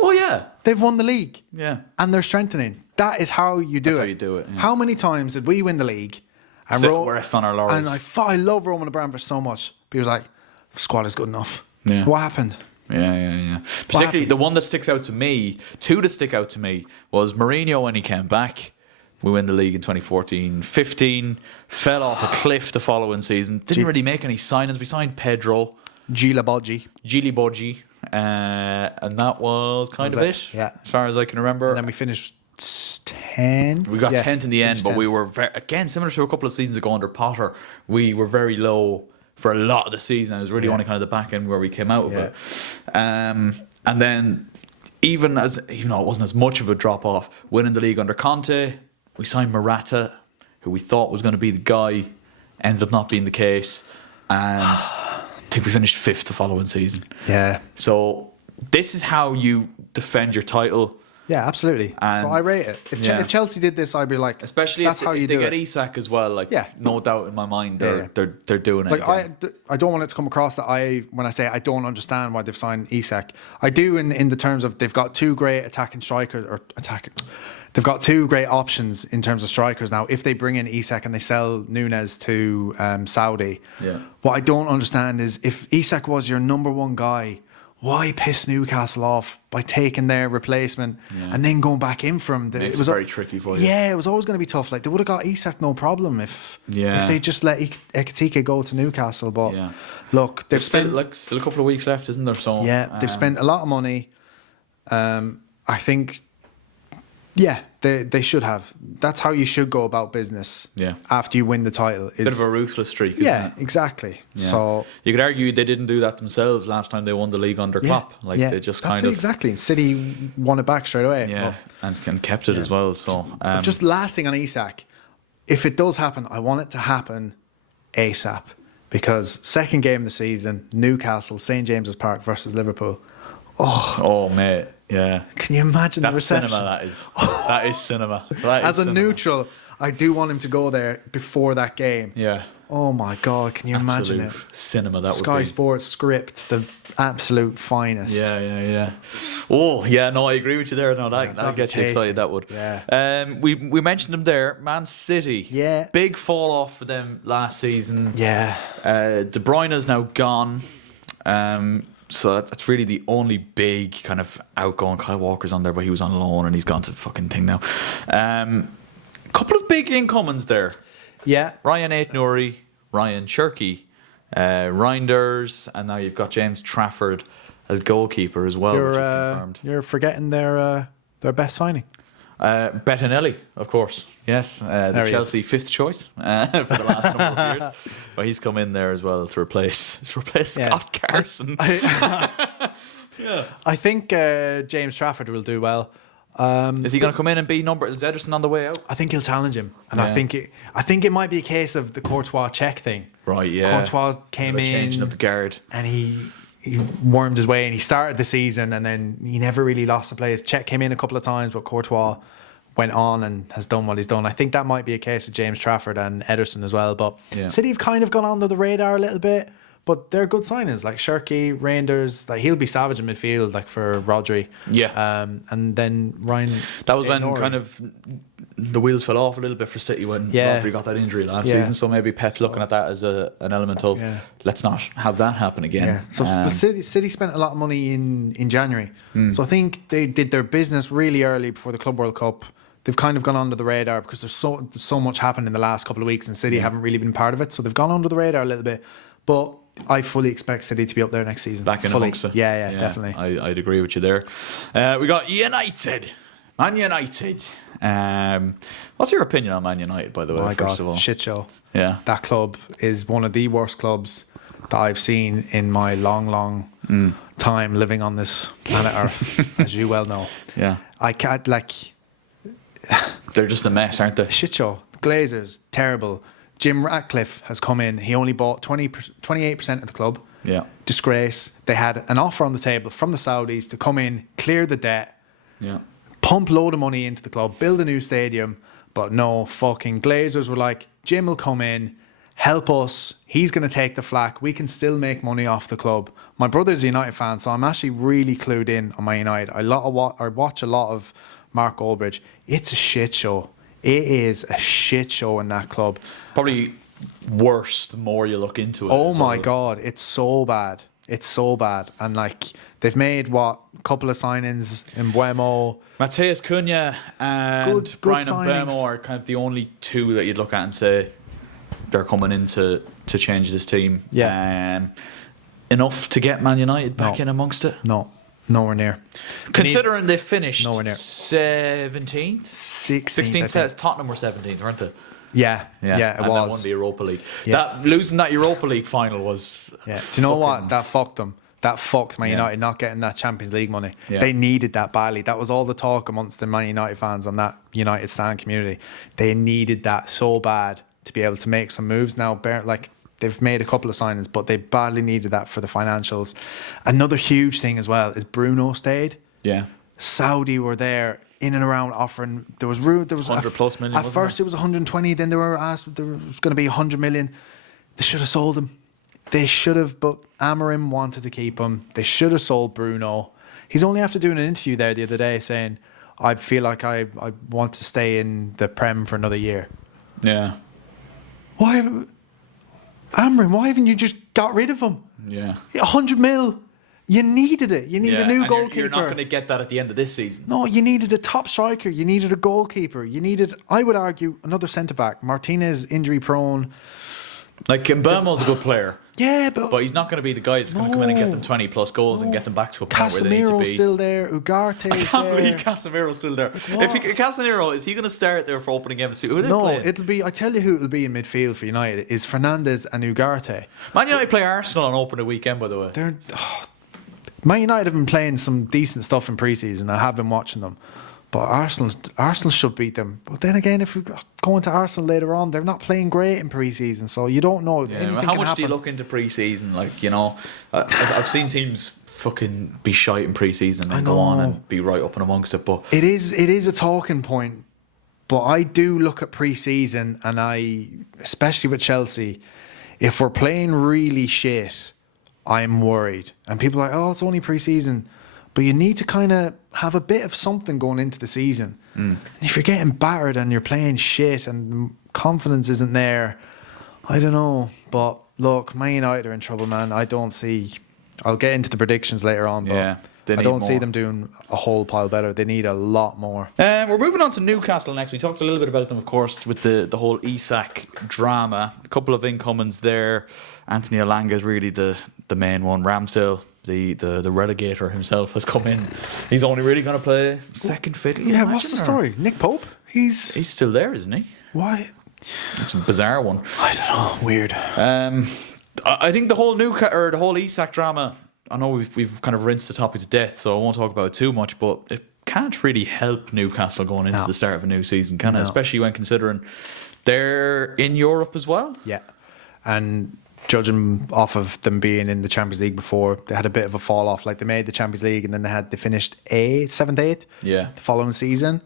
Oh, yeah. They've won the league. Yeah. And they're strengthening. That is how you do That's it. how you do it, yeah. How many times did we win the league? And Sit rest on our laurels. And I love Roman Abramovich so much. But he was like, the squad is good enough. Yeah. What happened? Yeah. Particularly happened? the one that sticks out to me, two that stick out to me, was Mourinho when he came back. We win the league in 2014-15, fell off a cliff the following season. Didn't really make any signings. We signed Pedro, Gila Bodji. Gili Bodji, and that was kind of Was it, it? Yeah. as far as I can remember. And then we finished 10th. We got Yeah, 10th in the end, finished but 10th. we were, again, similar to a couple of seasons ago under Potter, we were very low for a lot of the season. It was really only kind of the back end where we came out of it. And then, even though it wasn't as much of a drop off, winning the league under Conte, we signed Morata, who we thought was going to be the guy, ended up not being the case, and I think we finished 5th the following season. Yeah. So this is how you defend your title. Yeah, absolutely. And- so I rate it. If Chelsea did this, I'd be like, Especially that's how if you they do get it. Isak as well, like, Yeah. no doubt in my mind Yeah. they're doing it. Like again. I don't want it to come across that when I say I don't understand why they've signed Isak. I do in the terms of they've got two great attacking strikers They've got two great options in terms of strikers now. If they bring in Isak and they sell Nunez to Saudi, Yeah. what I don't understand is if Isak was your number one guy, why piss Newcastle off by taking their replacement and then going back in for him? Makes it very tricky for you. Yeah, it was always going to be tough. Like they would have got Isak no problem if they just let Ekitike go to Newcastle. But Yeah. look, they've There's spent still a couple of weeks left, isn't there? So they've spent a lot of money. I think, they should have. That's how you should go about business. Yeah. After you win the title, is bit of a ruthless streak. Isn't yeah, it? exactly. Yeah. So you could argue they didn't do that themselves last time they won the league under Klopp. Like they just that's kind of exactly. City won it back straight away. yeah, and kept it as well. So But just last thing on Isak, if it does happen, I want it to happen ASAP because second game of the season, Newcastle, St James's Park versus Liverpool. oh mate, yeah. Can you imagine the That's reception? cinema. That is cinema. That is As a cinema. neutral, I do want him to go there before that game. Yeah. Oh my God, can you imagine Absolute it? cinema that Sky would be. Sports script, the absolute finest. Yeah. Oh, yeah, no, I agree with you there. No, that'll that'd be get you tasty. excited, that would. Yeah. We mentioned them there, Man City. Yeah. Big fall off for them last season. Yeah. De Bruyne is now gone. So that's really the only big kind of outgoing. Kyle Walker's on there, but he was on loan and he's gone to the fucking thing now. Couple of big incomings there. Yeah. Ryan Aït-Nouri, Ryan Cherky, Reinders, and now you've got James Trafford as goalkeeper as well, which is confirmed. You're forgetting their best signing. Bettinelli, of course. Yes, the There he Chelsea fifth choice for the last number of years. But he's come in there as well to replace Scott Carson. I think James Trafford will do well. Is he going to come in and be number? Is Ederson on the way out? I think he'll challenge him, and Yeah. I think it might be a case of the Courtois check thing. Right, yeah. Courtois came in, Changing of the guard. and he wormed his way, and he started the season, and then he never really lost a place. Czech came in a couple of times, but Courtois went on and has done what he's done. I think that might be a case of James Trafford and Ederson as well. But Yeah. City have kind of gone under the radar a little bit, but they're good signings like Shirky, Reinders. Like he'll be savage in midfield, like for Rodri. Yeah. And then Ryan. That was when Aït-Nouri. kind of the wheels fell off a little bit for City when Yeah. Rodri got that injury last Yeah. season. So maybe Pep looking at that as an element of Yeah. let's not have that happen again. Yeah. So the City spent a lot of money in January. So I think they did their business really early before the Club World Cup. They've kind of gone under the radar because there's so much happened in the last couple of weeks, and City haven't really been part of it. So they've gone under the radar a little bit. But I fully expect City to be up there next season. back in fully. amongst it. Yeah, definitely. I'd agree with you there. We got United. Man United. What's your opinion on Man United, by the way, Oh my first God, of all? shit show. Yeah. That club is one of the worst clubs that I've seen in my long time living on this planet Earth, as you well know. Yeah. I can't, like, They're just a mess, aren't they? shit show. Glazers, terrible. Jim Ratcliffe has come in. He only bought 28% of the club. Yeah. Disgrace. They had an offer on the table from the Saudis to come in, clear the debt, Yeah. pump load of money into the club, build a new stadium. But no, fucking Glazers were like, Jim will come in, help us. He's going to take the flak. We can still make money off the club. My brother's a United fan, so I'm actually really clued in on Man United. I watch a lot of Mark Goldbridge. It's a shit show. It is a shit show in that club. Probably worse the more you look into it. Oh as my well. God, it's so bad. It's so bad. And like, they've made a couple of signings in Buemo. Mateus Cunha and Good Brian signings. Mbeumo are kind of the only two that you'd look at and say they're coming in to change this team. Yeah. Enough to get Man United back No. in amongst it. No, nowhere near. Considering they finished Nowhere near. 17th? 16th says Tottenham were 17th, weren't they? Yeah, it and they was. won the Europa League. Yeah. Losing that Europa League final was. Yeah. Do you know what? fucking- That fucked them. That fucked Man Yeah. United not getting that Champions League money. Yeah. They needed that badly. That was all the talk amongst the Man United fans on that United stan community. They needed that so bad to be able to make some moves. Now, like, they've made a couple of signings, but they badly needed that for the financials. Another huge thing as well is Bruno stayed. Yeah. Saudi were there in and around offering. There was 100 plus million, At wasn't first, it was 120. Then they were asked there was going to be 100 million. They should have sold him. They should have, but Amorim wanted to keep him. They should have sold Bruno. He's only after doing an interview there the other day saying, "I feel like I want to stay in the Prem for another year." Yeah. Why, Amorim? Why haven't you just got rid of him? Yeah. 100 mil. You needed it. You need Yeah, a new and goalkeeper. You're not going to get that at the end of this season. No, you needed a top striker. You needed a goalkeeper. You needed, I would argue, another centre back. Martinez injury prone. Like Mbeumo's a good player, Yeah, but he's not going to be the guy that's going to come in and get them 20 plus goals and get them back to a point where they need to Casemiro's be. still there. Ugarte I is can't there. believe Casemiro's still there. what? Casemiro, is he going to start there for opening game? Who are they No, playing? it'll be. I tell you who it'll be in midfield for United is Fernandez and Ugarte. Man United play Arsenal on opening weekend, by the way. They're Man United have been playing some decent stuff in pre-season. I have been watching them, but Arsenal should beat them. But then again, if we go into Arsenal later on, they're not playing great in pre-season, so you don't know. Yeah, Anything how can much do you happen. look into pre-season? Like, you know, I've seen teams fucking be shite in pre-season and go on know. and be right up and amongst it. But It is a talking point, but I do look at pre-season, and especially with Chelsea, if we're playing really shit, I'm worried. And people are like, oh, it's only pre-season. But you need to kind of have a bit of something going into the season. And if you're getting battered and you're playing shit and the confidence isn't there, I don't know. But look, Man United are in trouble, man. I don't see... I'll get into the predictions later on, but Yeah, they I need don't see more. them doing a whole pile better. They need a lot more. we're moving on to Newcastle next. We talked a little bit about them, of course, with the whole Isak drama. A couple of incomings there. Anthony Elanga is really the main one. Ramsdale the relegator himself, has come in. He's only really going to play second fiddle. Yeah, imagine, what's the or- story? Nick Pope? He's still there, isn't he? Why? It's a bizarre one. I don't know. Weird. I think the whole the whole Isak drama. I know we've kind of rinsed the topic to death, so I won't talk about it too much. But it can't really help Newcastle going into No. the start of a new season, can it? No. Especially when considering they're in Europe as well. Yeah. And judging off of them being in the Champions League before, they had a bit of a fall off. Like they made the Champions League and then they finished seventh, eighth. Yeah. The following season.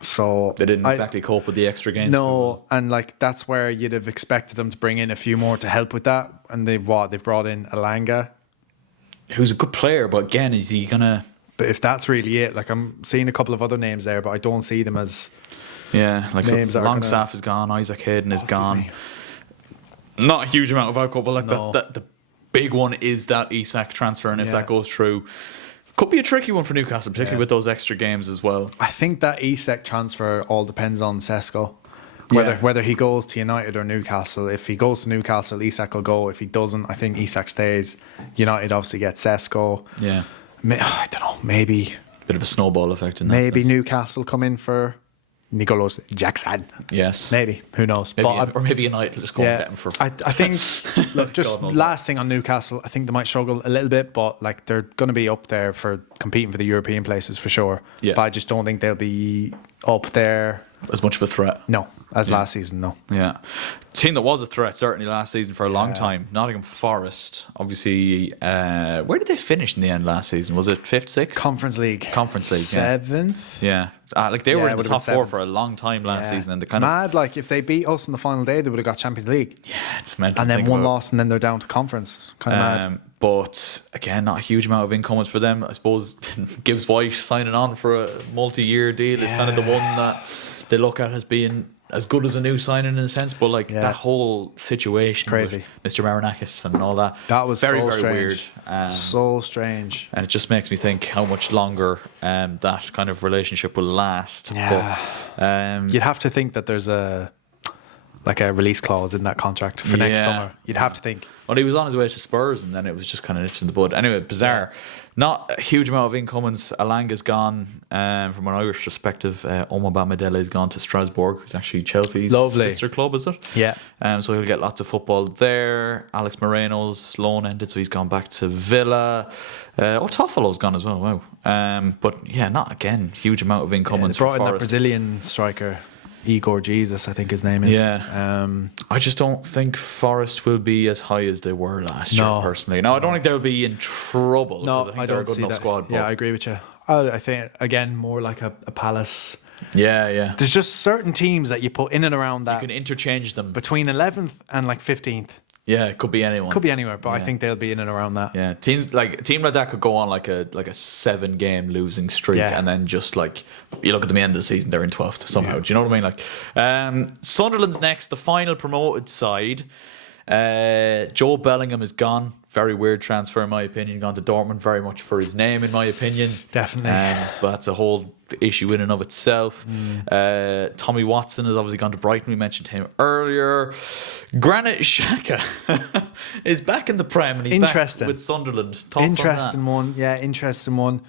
So They didn't exactly cope with the extra games. No, and like that's where you'd have expected them to bring in a few more to help with that. And they've brought in Alanga. Who's a good player, but again, is he gonna? But if that's really it, like I'm seeing a couple of other names there, but I don't see them as Yeah, like Names that are Longstaff is gone, Isaac Hayden is Excuse gone. me. Not a huge amount of output, but like No. the big one is that Isak transfer, and if Yeah. that goes through, could be a tricky one for Newcastle, particularly with those extra games as well. I think that Isak transfer all depends on Sesko. Yeah. Whether he goes to United or Newcastle. If he goes to Newcastle, Isak will go. If he doesn't, I think Isak stays. United obviously get Sesko. Yeah, I don't know. Maybe bit of a snowball effect in that sense. Newcastle come in for Nicolas Jackson. Yes, Maybe. Who knows? Maybe But or maybe United will just go and get him for. I think look, just God knows last thing on Newcastle, I think they might struggle a little bit, but like they're going to be up there for competing for the European places for sure. Yeah. But I just don't think they'll be up there. as much of a threat. No, as last season. No. Yeah. Team that was a threat certainly last season for a long time. Nottingham Forest, obviously. Where did they finish in the end last season? Was it fifth, sixth? Conference League. Conference League, yeah. Seventh. Yeah, like they Yeah, were it in the would've top been four seventh. for a long time last season, and they It's kind of mad. Like if they beat us in the final day, they would have got Champions League. yeah, it's mental. And to then think one about. loss, and then they're down to conference. Kind of mad. But again, not a huge amount of incomes for them. I suppose Gibbs White signing on for a multi-year deal is kind of the one that they look at as being as good as a new signing in a sense. But like that whole situation, Crazy. with Mr. Marinakis and all that, That was very so very strange. weird. So strange. And it just makes me think how much longer that kind of relationship will last. Yeah. But, You'd have to think that there's a release clause in that contract for next Yeah. summer. You'd have to think. well, he was on his way to Spurs, and then it was just kind of nipped in the bud. Anyway, bizarre. Not a huge amount of incomings. Alanga's gone. From an Irish perspective, Oma Bamidele has gone to Strasbourg, who's actually Chelsea's Lovely. sister club, is it? Yeah. So he'll get lots of football there. Alex Moreno's loan ended, so he's gone back to Villa. Toffolo's gone as well. Wow. But yeah, not again huge amount of They incomings brought for in that Forest. Brazilian striker, Igor Jesus, I think his name is. Yeah. I just don't think Forest will be as high as they were last year, No. personally. Now, I don't think they'll be in trouble. No, 'cause I think I they're a don't good see enough that. squad. Yeah, but- I agree with you. I think again more like a Palace. yeah. There's just certain teams that you put in and around You that can interchange them. between 11th and like 15th. Yeah, it could be anyone. Could be anywhere, but I think they'll be in and around that. Yeah, teams like a team like that could go on like a 7-game losing streak, Yeah. and then just like you look at them end of the season, they're in 12th somehow. Yeah. Do you know what I mean? Like, Sunderland's next, the final promoted side. Joe Bellingham is gone. Very weird transfer in my opinion. Gone to Dortmund very much for his name in my opinion. Definitely. But that's a whole issue in and of itself. Tommy Watson has obviously gone to Brighton. We mentioned him earlier. Granit Xhaka is back in the Prem and he's Interesting. back with Sunderland. Thoughts on Interesting one. Yeah, interesting one.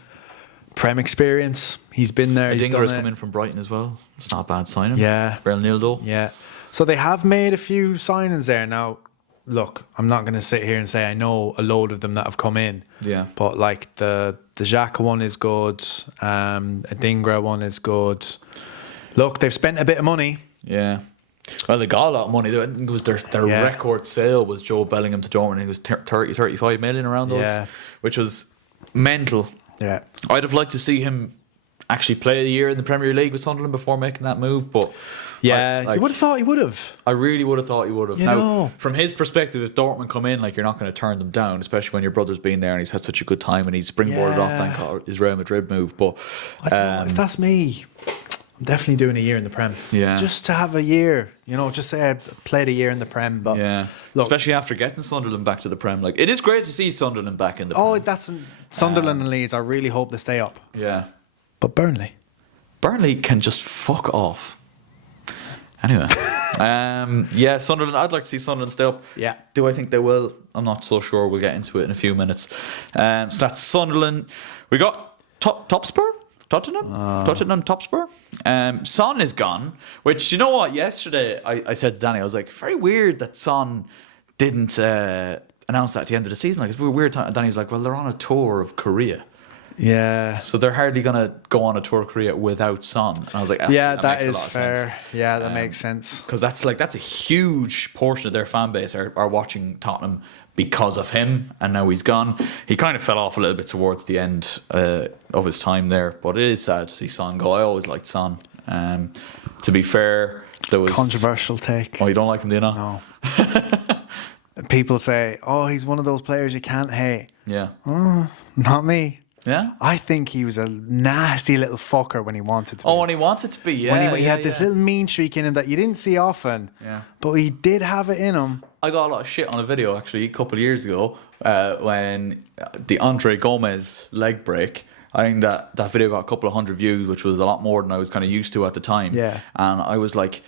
Prem experience. He's been there. that? He's Dinger's done come it. in from Brighton as well. It's not a bad signing. Yeah. Real Nildo. Yeah. So they have made a few signings there. Now, look, I'm not going to sit here and say I know a load of them that have come in. Yeah. But like the Xhaka one is good. A Dingra one is good. Look, they've spent a bit of money. Yeah. Well, they got a lot of money. I think it was their Yeah. record sale was Joe Bellingham to Dortmund. I think it was 30, 35 million around those, Yeah. which was mental. Yeah. I'd have liked to see him actually play a year in the Premier League with Sunderland before making that move, but Yeah, I you would have thought he would have. I really would have thought he would have. You Now, know. from his perspective, if Dortmund come in, like you're not going to turn them down, especially when your brother's been there and he's had such a good time and he's springboarded off Yeah. his Real Madrid move. But I don't know. If that's me, I'm definitely doing a year in the Prem. Yeah. Just to have a year, just say I played a year in the Prem. But yeah, look, especially after getting Sunderland back to the Prem, like it is great to see Sunderland back in the Prem. oh, that's Sunderland and Leeds. I really hope they stay up. Yeah. But Burnley. Burnley can just fuck off. Anyway, Yeah, Sunderland. I'd like to see Sunderland stay up. Yeah. Do I think they will? I'm not so sure. We'll get into it in a few minutes. So that's Sunderland. We got Topspur. Tottenham Topspur. Son is gone. Which, you know what? Yesterday I said to Danny, I was like, very weird that Son didn't announce that at the end of the season. Like, it's a weird time. Danny was like, well, they're on a tour of Korea. Yeah. So they're hardly going to go on a tour of Korea without Son. And I was like, Yeah, that makes a is lot of fair. sense. Yeah, that makes sense. Because that's a huge portion of their fan base are watching Tottenham because of him, and now he's gone. He kind of fell off a little bit towards the end of his time there, but it is sad to see Son go. I always liked Son. To be fair, there was Controversial take. Oh, you don't like him, do you not? No. People say, oh, he's one of those players you can't hate. Yeah. Not me. Yeah. I think he was a nasty little fucker when he wanted to be. Oh, when he wanted to be, yeah. When he had this little mean streak in him that you didn't see often. Yeah. But he did have it in him. I got a lot of shit on a video actually a couple of years ago when the Andre Gomez leg break. I think that video got a couple of hundred views, which was a lot more than I was kind of used to at the time. Yeah. And I was like,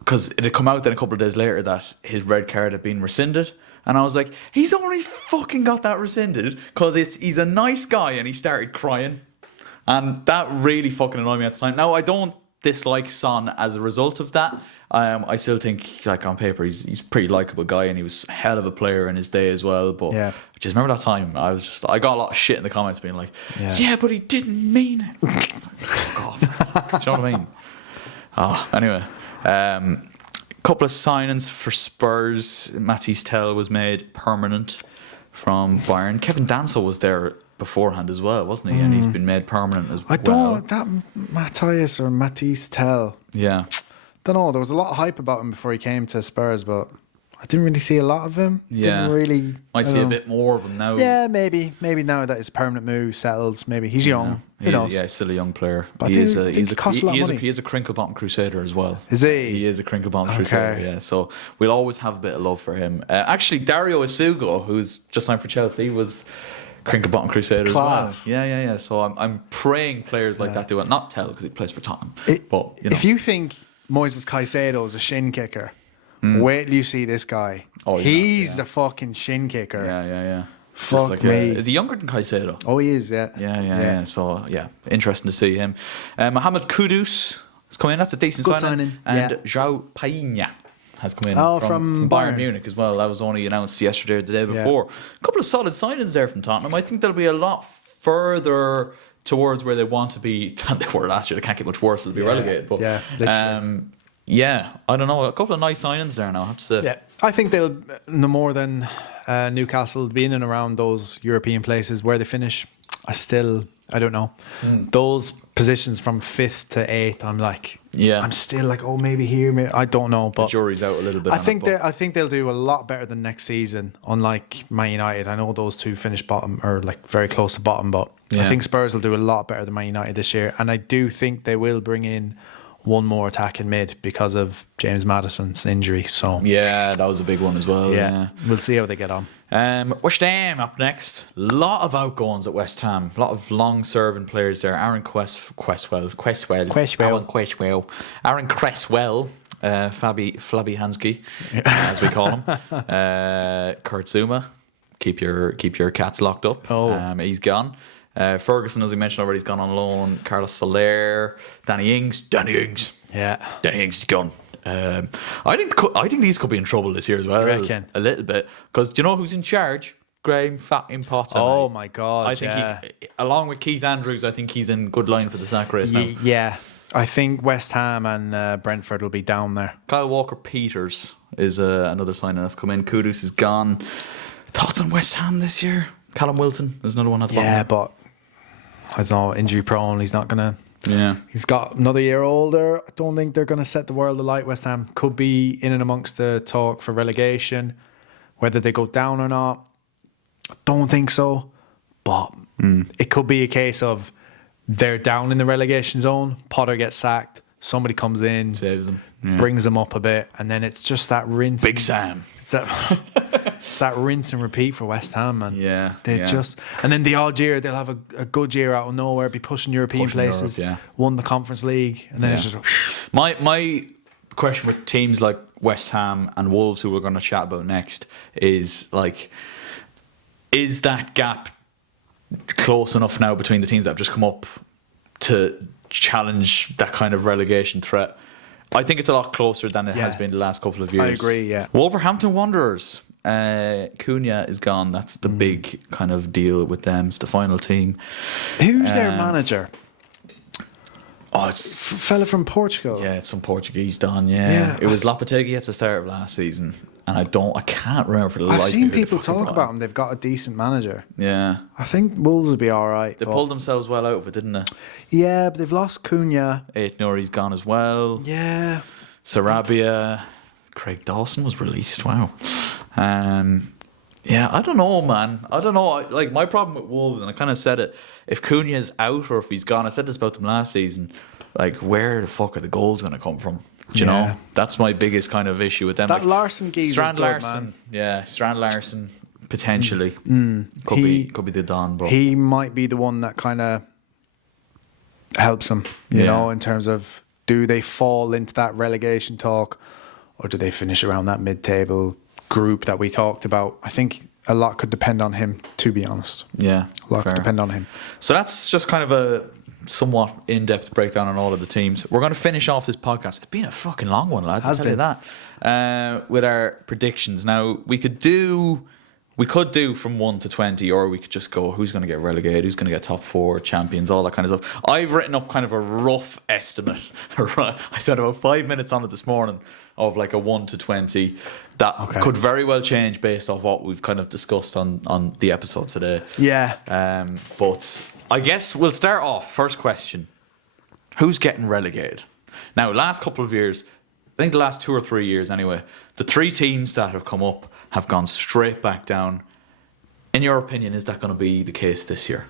because it had come out then a couple of days later that his red card had been rescinded. And I was like, he's only fucking got that rescinded because he's a nice guy and he started crying. And that really fucking annoyed me at the time. Now, I don't dislike Son as a result of that. I still think, like, on paper, he's a pretty likeable guy and he was a hell of a player in his day as well. But Yeah. just remember that time, I got a lot of shit in the comments being like, yeah but he didn't mean it. Fuck off. Do you know what I mean? Oh, anyway. Couple of signings for Spurs. Matisse Tell was made permanent from Bayern. Kevin Danso was there beforehand as well, wasn't he? And he's been made permanent as well. I don't, that Matthias or Matisse Tell. Yeah. Don't know. There was a lot of hype about him before he came to Spurs, but I didn't really see a lot of him. Yeah. Didn't really. Might see a bit more of him now. Yeah, maybe now that his permanent move settles, maybe he's young. Who knows? Yeah, he's still a young player. But He is it costs a lot of money. he is a Crinklebottom Crusader as well. Is he? He is a Crinklebottom Crusader, yeah. So we'll always have a bit of love for him. Actually, Dario Isugo, who's just signed for Chelsea, was Crinklebottom Crusader Class. as well. Yeah. So I'm praying players like that do it. Not Tell because he plays for Tottenham. But If you think Moises Caicedo is a shin kicker, wait till you see this guy. Oh, he's the fucking shin kicker. Yeah. Fuck me. Is he younger than Caicedo? Oh, he is, yeah. Yeah. So, interesting to see him. Mohamed Kudus has come in. That's a decent Good signing. signing, And yeah. João Painha has come in from Bayern Bayern. Munich as well. That was only announced yesterday or the day before. A couple of solid signings there from Tottenham. I think they'll be a lot further towards where they want to be than they were last year. They can't get much worse. They'll be relegated. But, literally. I don't know. A couple of nice signings there now, I have to say. Yeah, I think they'll no more than Newcastle be in and around those European places where they finish. I don't know. Those positions from 5th to 8th, I'm still like, oh, maybe here, maybe I don't know. But The jury's out a little bit. I think they'll do a lot better than next season. Unlike Man United, I know those two finished bottom or like very close to bottom, but I think Spurs will do a lot better than Man United this year, and I do think they will bring in one more attacking mid because of James Maddison's injury. So yeah, that was a big one as well. Yeah. we'll see how they get on. West Ham up next. Lot of outgoings at West Ham. A lot of long-serving players there. Aaron Cresswell. Aaron Cresswell. Flabby Hansky, as we call him. Kurt Zuma. Keep your cats locked up. He's gone. Ferguson, as we mentioned already, he's gone on loan. Carlos Soler, Danny Ings. Danny Ings is gone. I think these could be in trouble this year as well. I reckon. A little bit, because do you know who's in charge? Graham fucking Potter. Oh my God! I think he, along with Keith Andrews, I think he's in good line for the sack race now. Yeah, I think West Ham and Brentford will be down there. Kyle Walker-Peters is another signing that's come in. Kudus is gone. Thoughts on West Ham this year? Callum Wilson is another one at the bottom. Yeah, but I don't know, injury prone. He's not gonna. Yeah. He's got another year older. I don't think they're going to set the world alight. West Ham could be in and amongst the talk for relegation. Whether they go down or not, I don't think so. But it could be a case of they're down in the relegation zone. Potter gets sacked. Somebody comes in, Saves them. brings them up a bit, and then it's just that rinse. Big Sam. It's that rinse and repeat for West Ham, man. Yeah, They just, and then the odd year they'll have a good year out of nowhere, be pushing European places, Europe, won the Conference League, and then it's just My question with teams like West Ham and Wolves, who we're going to chat about next, is like, is that gap close enough now between the teams that have just come up to challenge that kind of relegation threat? I think it's a lot closer than it has been the last couple of years. I agree, yeah. Wolverhampton Wanderers. Cunha is gone. That's the big kind of deal with them. It's the final team. Who's their manager? Oh, it's Fella from Portugal. yeah, it's some Portuguese Don. Yeah, it was Lopetegui at the start of last season, and I can't remember for the life I've of me seen who they people fucking talk brought about in. him. They've got a decent manager. Yeah, I think Wolves will be all right. they but- pulled themselves well out of it, didn't they? Yeah, but they've lost Cunha. Nuri's gone as well. Yeah. Sarabia, Craig Dawson was released. Wow. Yeah, I don't know, man. I don't know. Like, my problem with Wolves, and I kind of said it, if Cunha's out or if he's gone, I said this about them last season, like, where the fuck are the goals going to come from? Do you know? That's my biggest kind of issue with them. That like, Larson geezer's Strand good, Larson. man. Yeah, Strand Larson, potentially. Could be the Don, but He might be the one that kind of helps them, you Yeah. know, in terms of do they fall into that relegation talk or do they finish around that mid-table group that we talked about? I think a lot could depend on him, to be honest. yeah. A lot fair. could depend on him. So that's just kind of a somewhat in-depth breakdown on all of the teams. We're going to finish off this podcast. It's been a fucking long one, lads. I'll Has tell you been. that. With our predictions. Now, we could do from 1 to 20, or we could just go who's going to get relegated, who's going to get top 4, champions, all that kind of stuff. I've written up kind of a rough estimate. I spent about 5 minutes on it this morning of like a 1 to 20 that could very well change based off what we've kind of discussed on the episode today. Yeah. But I guess we'll start off. First question: who's getting relegated? Now, last couple of years, I think the last 2 or 3 years anyway, the 3 teams that have come up have gone straight back down. In your opinion, is that going to be the case this year?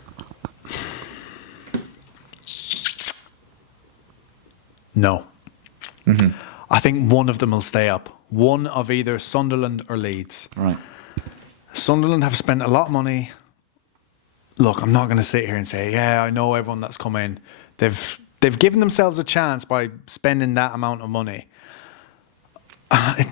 No. I think one of them will stay up. One of either Sunderland or Leeds. Right. Sunderland have spent a lot of money. Look, I'm not going to sit here and say, yeah, I know everyone that's come in. They've given themselves a chance by spending that amount of money.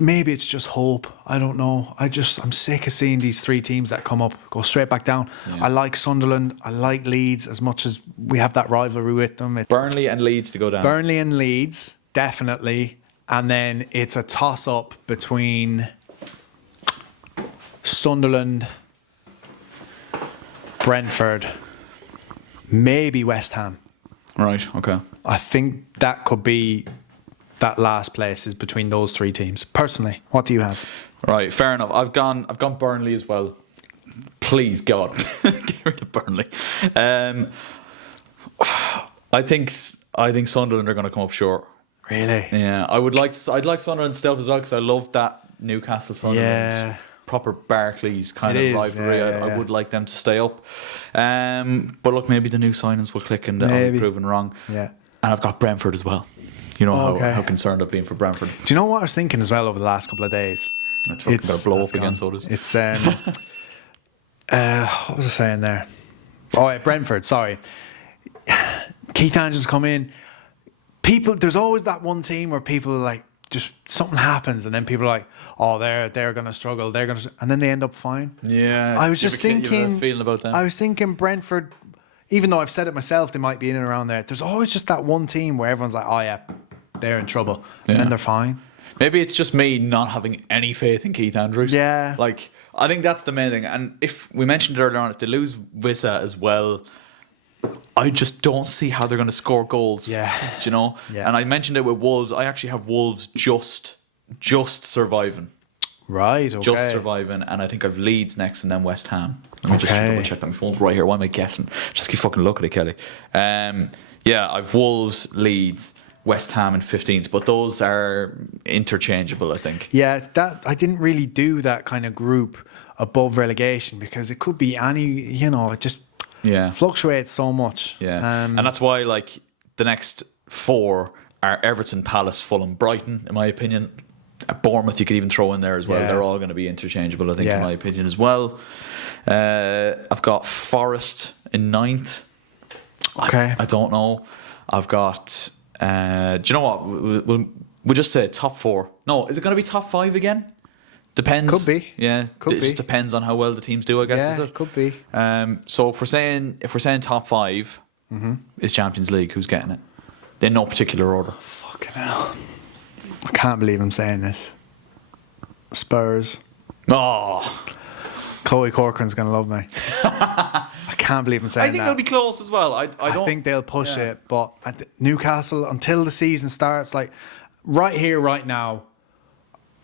Maybe it's just hope. I don't know. I'm sick of seeing these 3 teams that come up go straight back down. Yeah. I like Sunderland. I like Leeds as much as we have that rivalry with them. Burnley and Leeds to go down. Burnley and Leeds, definitely. And then it's a toss-up between Sunderland, Brentford, maybe West Ham. Right. Okay. I think that could be that last place is between those 3 teams. Personally, what do you have? Right. Fair enough. I've gone Burnley as well. Please God, get rid of Burnley. I think Sunderland are going to come up short. Really? Yeah, I'd like Sunderland to stay up as well because I love that Newcastle Sunderland Yeah. proper Barclays kind It of is, rivalry. yeah, I yeah. would like them to stay up. But look, maybe the new signings will click and I'll be Maybe. proven wrong. Yeah. And I've got Brentford as well. You know Okay. how concerned I've been for Brentford. Do you know what I was thinking as well over the last couple of days? It's fucking going to blow that's up again, gone. so it is. It's what was I saying there? Oh, yeah, Brentford. Sorry, Keith Andrews come in. People, there's always that one team where people are like just something happens, and then people are like, "Oh, they're going to struggle. They're going to," and then they end up fine. Yeah. I was You just have a- you have thinking. a feeling about them. I was thinking Brentford. Even though I've said it myself, they might be in and around there. There's always just that one team where everyone's like, "Oh yeah, they're in trouble," and Yeah. then they're fine. Maybe it's just me not having any faith in Keith Andrews. Yeah. Like, I think that's the main thing. And if we mentioned it earlier on, if they lose Wissa as well, I just don't see how they're going to score goals. Yeah. Do you know? Yeah. And I mentioned it with Wolves. I actually have Wolves just surviving. Right. Okay. Just surviving. And I think I've Leeds next and then West Ham. Let me just Okay. double check that. My phone's right here. Why am I guessing? Just keep fucking looking at it, Kelly. Yeah, I've Wolves, Leeds, West Ham in 15th, but those are interchangeable, I think. Yeah, it's that I didn't really do that kind of group above relegation because it could be any. You know, it just Yeah. fluctuates so much. Yeah. And that's why, like, the next 4 are Everton, Palace, Fulham, Brighton, in my opinion. Bournemouth, you could even throw in there as well. Yeah. They're all going to be interchangeable, I think, Yeah. in my opinion, as well. I've got Forest in 9th. Okay. I don't know. I've got. Do you know what? We'll just say top 4. No, is it going to be top 5 again? Depends. Could be. Yeah, Could it be. just depends on how well the teams do, I guess. Is Yeah, it? could be. So if we're saying top 5 is Champions League, who's getting it? In no particular order. Fucking hell. I can't believe I'm saying this. Spurs. Oh, Chloe Corcoran's going to love me. I can't believe I'm saying I think that. it'll be close as well. I I don't think they'll push yeah. it, but Newcastle, until the season starts, like right here, right now,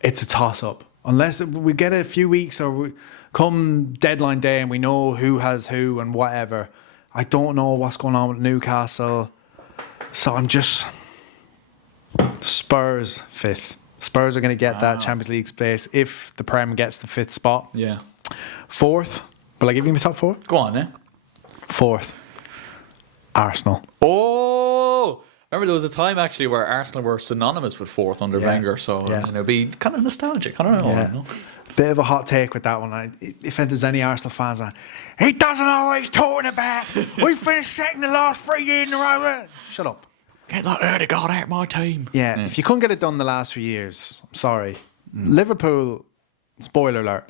it's a toss-up. Unless we get a few weeks or we come deadline day and we know who has who and whatever. I don't know what's going on with Newcastle. So I'm just... Spurs, 5th. Spurs are going to get that Champions League space if the Prem gets the 5th spot. Yeah. 4th. Will I give you my top 4? Go on, eh? 4th. Arsenal. Oh, remember there was a time actually where Arsenal were synonymous with 4th under Yeah. Wenger, so Yeah. it'll be kind of nostalgic. I don't know. Yeah. You know? Bit of a hot take with that one. If there's any Arsenal fans on, he doesn't know what he's talking about. We finished second the last 3 years in a row. Shut up. Get that early God out my team. Yeah, if you couldn't get it done the last few years, I'm sorry. Liverpool, spoiler alert,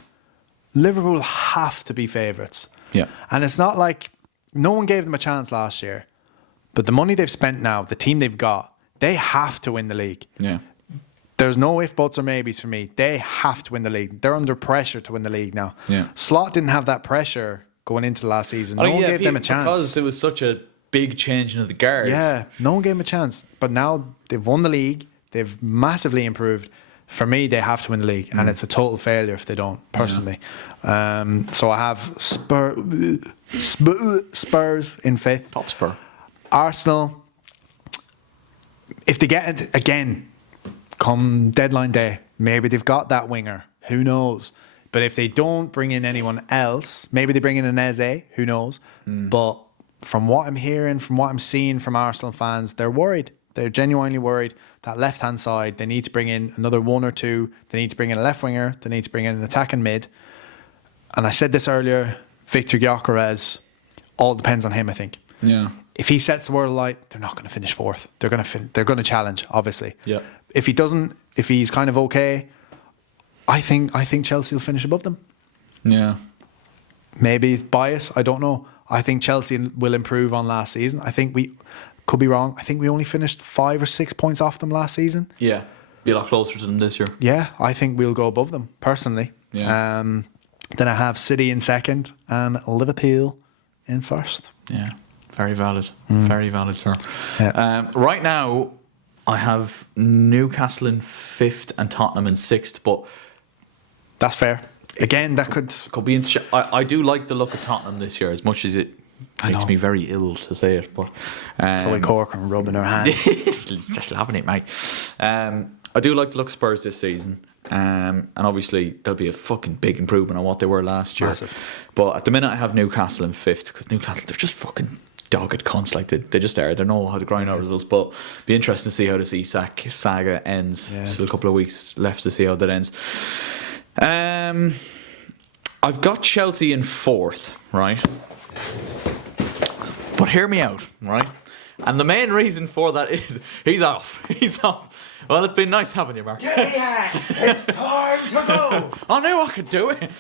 Liverpool have to be favourites. Yeah. And it's not like no one gave them a chance last year, but the money they've spent now, the team they've got, they have to win the league. Yeah. There's no if, buts, or maybes for me. They have to win the league. They're under pressure to win the league now. Yeah. Slot didn't have that pressure going into the last season. No one gave them a chance. Because it was such a big change into the guard. Yeah, no one gave them a chance. But now they've won the league. They've massively improved. For me, they have to win the league, and it's a total failure if they don't, personally. So I have Spurs in 5th. Top Spur. Arsenal, if they get it again, come deadline day, maybe they've got that winger. Who knows? But if they don't bring in anyone else, maybe they bring in an Eze. Who knows? But from what I'm hearing, from what I'm seeing from Arsenal fans, they're worried. They're genuinely worried. That left-hand side, they need to bring in another 1 or 2. They need to bring in a left winger. They need to bring in an attacking mid. And I said this earlier, Victor Gyökeres, all depends on him, I think. Yeah. If he sets the world alight, they're not going to finish 4th. They're going to challenge, obviously. Yeah. If he doesn't, if he's kind of okay, I think Chelsea will finish above them. Yeah. Maybe it's bias, I don't know. I think Chelsea will improve on last season. I think we could be wrong. I think we only finished 5 or 6 points off them last season. Yeah. Be a lot closer to them this year. Yeah, I think we'll go above them, personally. Yeah. Then I have City in 2nd and Liverpool in 1st. Yeah. Very valid. Very valid, sir. Yeah. Right now, I have Newcastle in 5th and Tottenham in 6th, but That's fair. Again, that could... could be interesting. I do like the look of Tottenham this year, as much as it makes know. me very ill to say it. But Chloe Corcoran rubbing her hands. just loving it, mate. I do like the look of Spurs this season. And obviously there'll be a fucking big improvement on what they were last year. Massive. But at the minute I have Newcastle in 5th because Newcastle, they're just fucking dogged cunts. Like they just are. They know how to grind out results. But be interesting to see how this Isak saga ends. Yeah. Still a couple of weeks left to see how that ends. I've got Chelsea in 4th, right? But hear me out, right? And the main reason for that is he's off. He's off. Well, it's been nice having you, Mark. Yeah, it's time to go. I knew I could do it.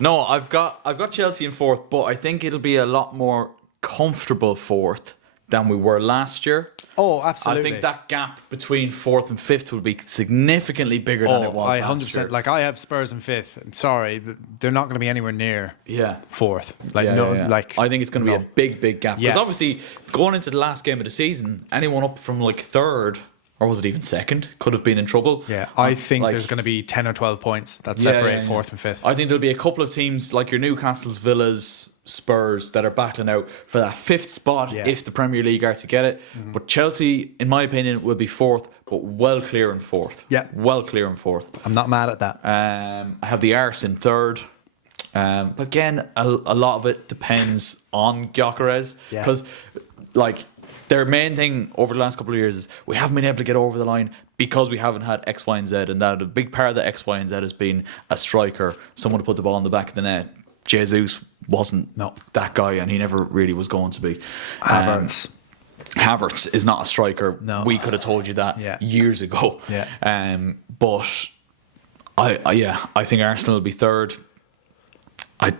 No, I've got Chelsea in 4th, but I think it'll be a lot more comfortable 4th than we were last year. Oh, absolutely. I think that gap between 4th and 5th will be significantly bigger than it was I last year. 100%. Like I have Spurs in 5th. I'm sorry, but they're not going to be anywhere near Yeah. 4th. Like Yeah, no, yeah, yeah. like I think it's going to be a big gap because Yeah. obviously going into the last game of the season, anyone up from like 3rd or was it even 2nd could have been in trouble. Yeah, I think Like- there's going to be 10 or 12 points that Yeah, separate yeah, 4th yeah. and 5th. I think there'll be a couple of teams like your Newcastle's, Villas, Spurs that are battling out for that 5th spot Yeah. if the Premier League are to get it. But Chelsea, in my opinion, will be 4th, but well clear in 4th. Yeah. Well clear in 4th. I'm not mad at that. I have the Arse in 3rd. But again, a lot of it depends on Gyökeres. Yeah. Because, like, their main thing over the last couple of years is we haven't been able to get over the line because we haven't had X, Y, and Z. And that a big part of the X, Y, and Z has been a striker, someone to put the ball in the back of the net. Jesus wasn't No. that guy, and he never really was going to be. Havertz. Havertz is not a striker. No. We could have told you that Yeah. years ago. Yeah. But I think Arsenal will be third. I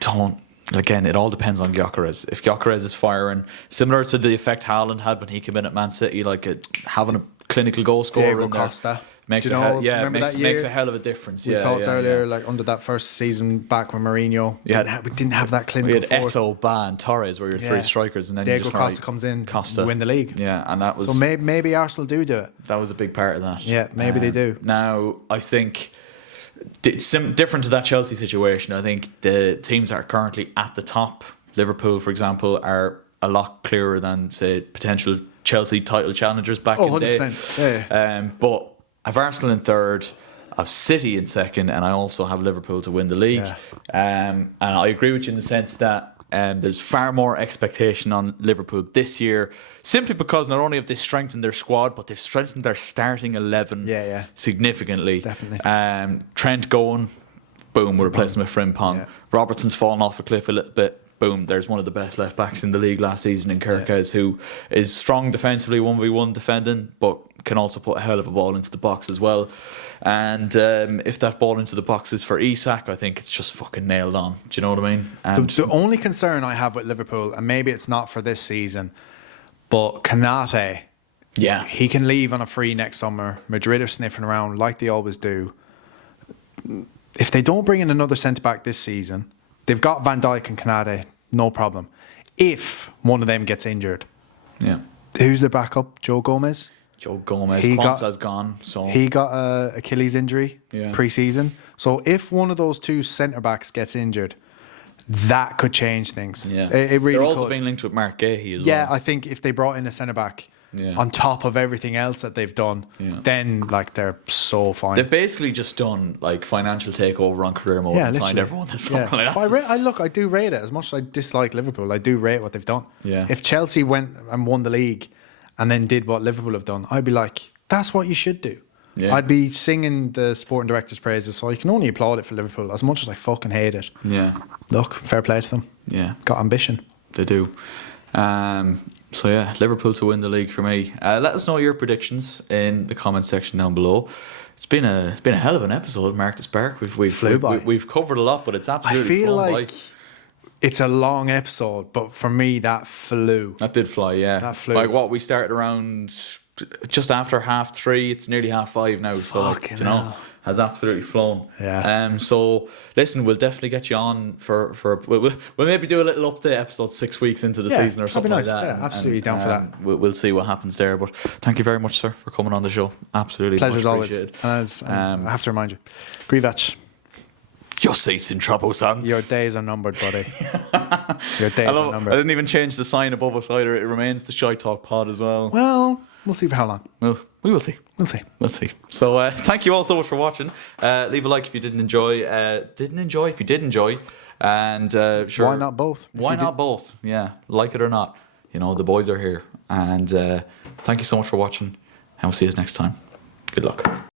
don't. Again, it all depends on Gyökeres. If Gyökeres is firing, similar to the effect Haaland had when he came in at Man City, like having a clinical goal scorer Diego in there Costa. makes Do a you hell, know- yeah, remember makes, that makes a year? hell of a difference. We Yeah, talked yeah, earlier, yeah. like under that first season back with Mourinho. Yeah. We didn't have that We clinical had force. Eto, Ba, and Torres were your Yeah. three strikers, and then you Diego just Costa comes in, Costa win the league. Yeah, and that was So maybe Arsenal do it. that was a big part of that. Yeah, maybe they do. Now, I think different to that Chelsea situation. I think the teams that are currently at the top, Liverpool, for example, are a lot clearer than, say, potential Chelsea title challengers back Oh, in the day. 100%. Yeah. But I've Arsenal in third, I've City in second, and I also have Liverpool to win the league. And I agree with you in the sense that there's far more expectation on Liverpool this year, simply because not only have they strengthened their squad, but they've strengthened their starting 11 Yeah. significantly. Definitely. Trent going, boom, we're replacing with Frimpong. Yeah. Robertson's fallen off a cliff a little bit. Boom, there's one of the best left backs in the league last season in Kirkes, who is strong defensively, 1v1 defending, but can also put a hell of a ball into the box as well. And if that ball into the box is for Isak, I think it's just fucking nailed on. Do you know what I mean? And The only concern I have with Liverpool, and maybe it's not for this season, but Kanate, yeah, he can leave on a free next summer. Madrid are sniffing around like they always do. If they don't bring in another centre back this season, they've got Van Dijk and Kanate, no problem. If one of them gets injured, yeah. who's their backup? Joe Gomez? Joe Gomez, He got- Kwanzaa's gone, so He got a Achilles injury Yeah. pre-season. So if one of those two centre backs gets injured, that could change things. yeah. It really They're also could. being linked with Mark Gahey as Yeah, well. I think if they brought in a centre back Yeah. on top of everything else that they've done, Yeah. then like they're so fine. They've basically just done like financial takeover on career mode and signed literally. everyone this summer. Yeah. Like, But that's- I do rate it as much as I dislike Liverpool. I do rate what they've done. Yeah. If Chelsea went and won the league and then did what Liverpool have done, I'd be like, that's what you should do. Yeah. I'd be singing the sporting director's praises, so I can only applaud it for Liverpool as much as I fucking hate it. yeah, Look, fair play to them. yeah. Got ambition. They do. So yeah, Liverpool to win the league for me. Let us know your predictions in the comment section down below. It's been a hell of an episode, Mark the Spark. Flew by. We've covered a lot, but it's I absolutely feel flown like by. it's a long episode, but for me, that flew. That did fly, yeah. That flew. Like what we started around just after 3:30. It's nearly 5:30 now. So like, Fucking you know, hell. has absolutely flown. Yeah. So listen, we'll definitely get you on for we'll maybe do a little update episode 6 weeks into the Yeah, season or that'd be something like nice. that. Yeah, absolutely down for that. We'll see what happens there. But thank you very much, sir, for coming on the show. Absolutely, Pleasure much as always. appreciated. I have to remind you, Grivach, Your seat's in trouble, son. your days are numbered, buddy. Your days I are numbered. didn't even change the sign above us either. It remains the Shy Talk Pod as well. Well, we'll see for how long. Well, we will see. We'll see. We'll see. So thank you all so much for watching. Leave a like if you didn't enjoy. If you did enjoy. And sure. Why not both? If Why you not both? Yeah. Like it or not. You know, the boys are here. And thank you so much for watching. And we'll see you next time. Good luck.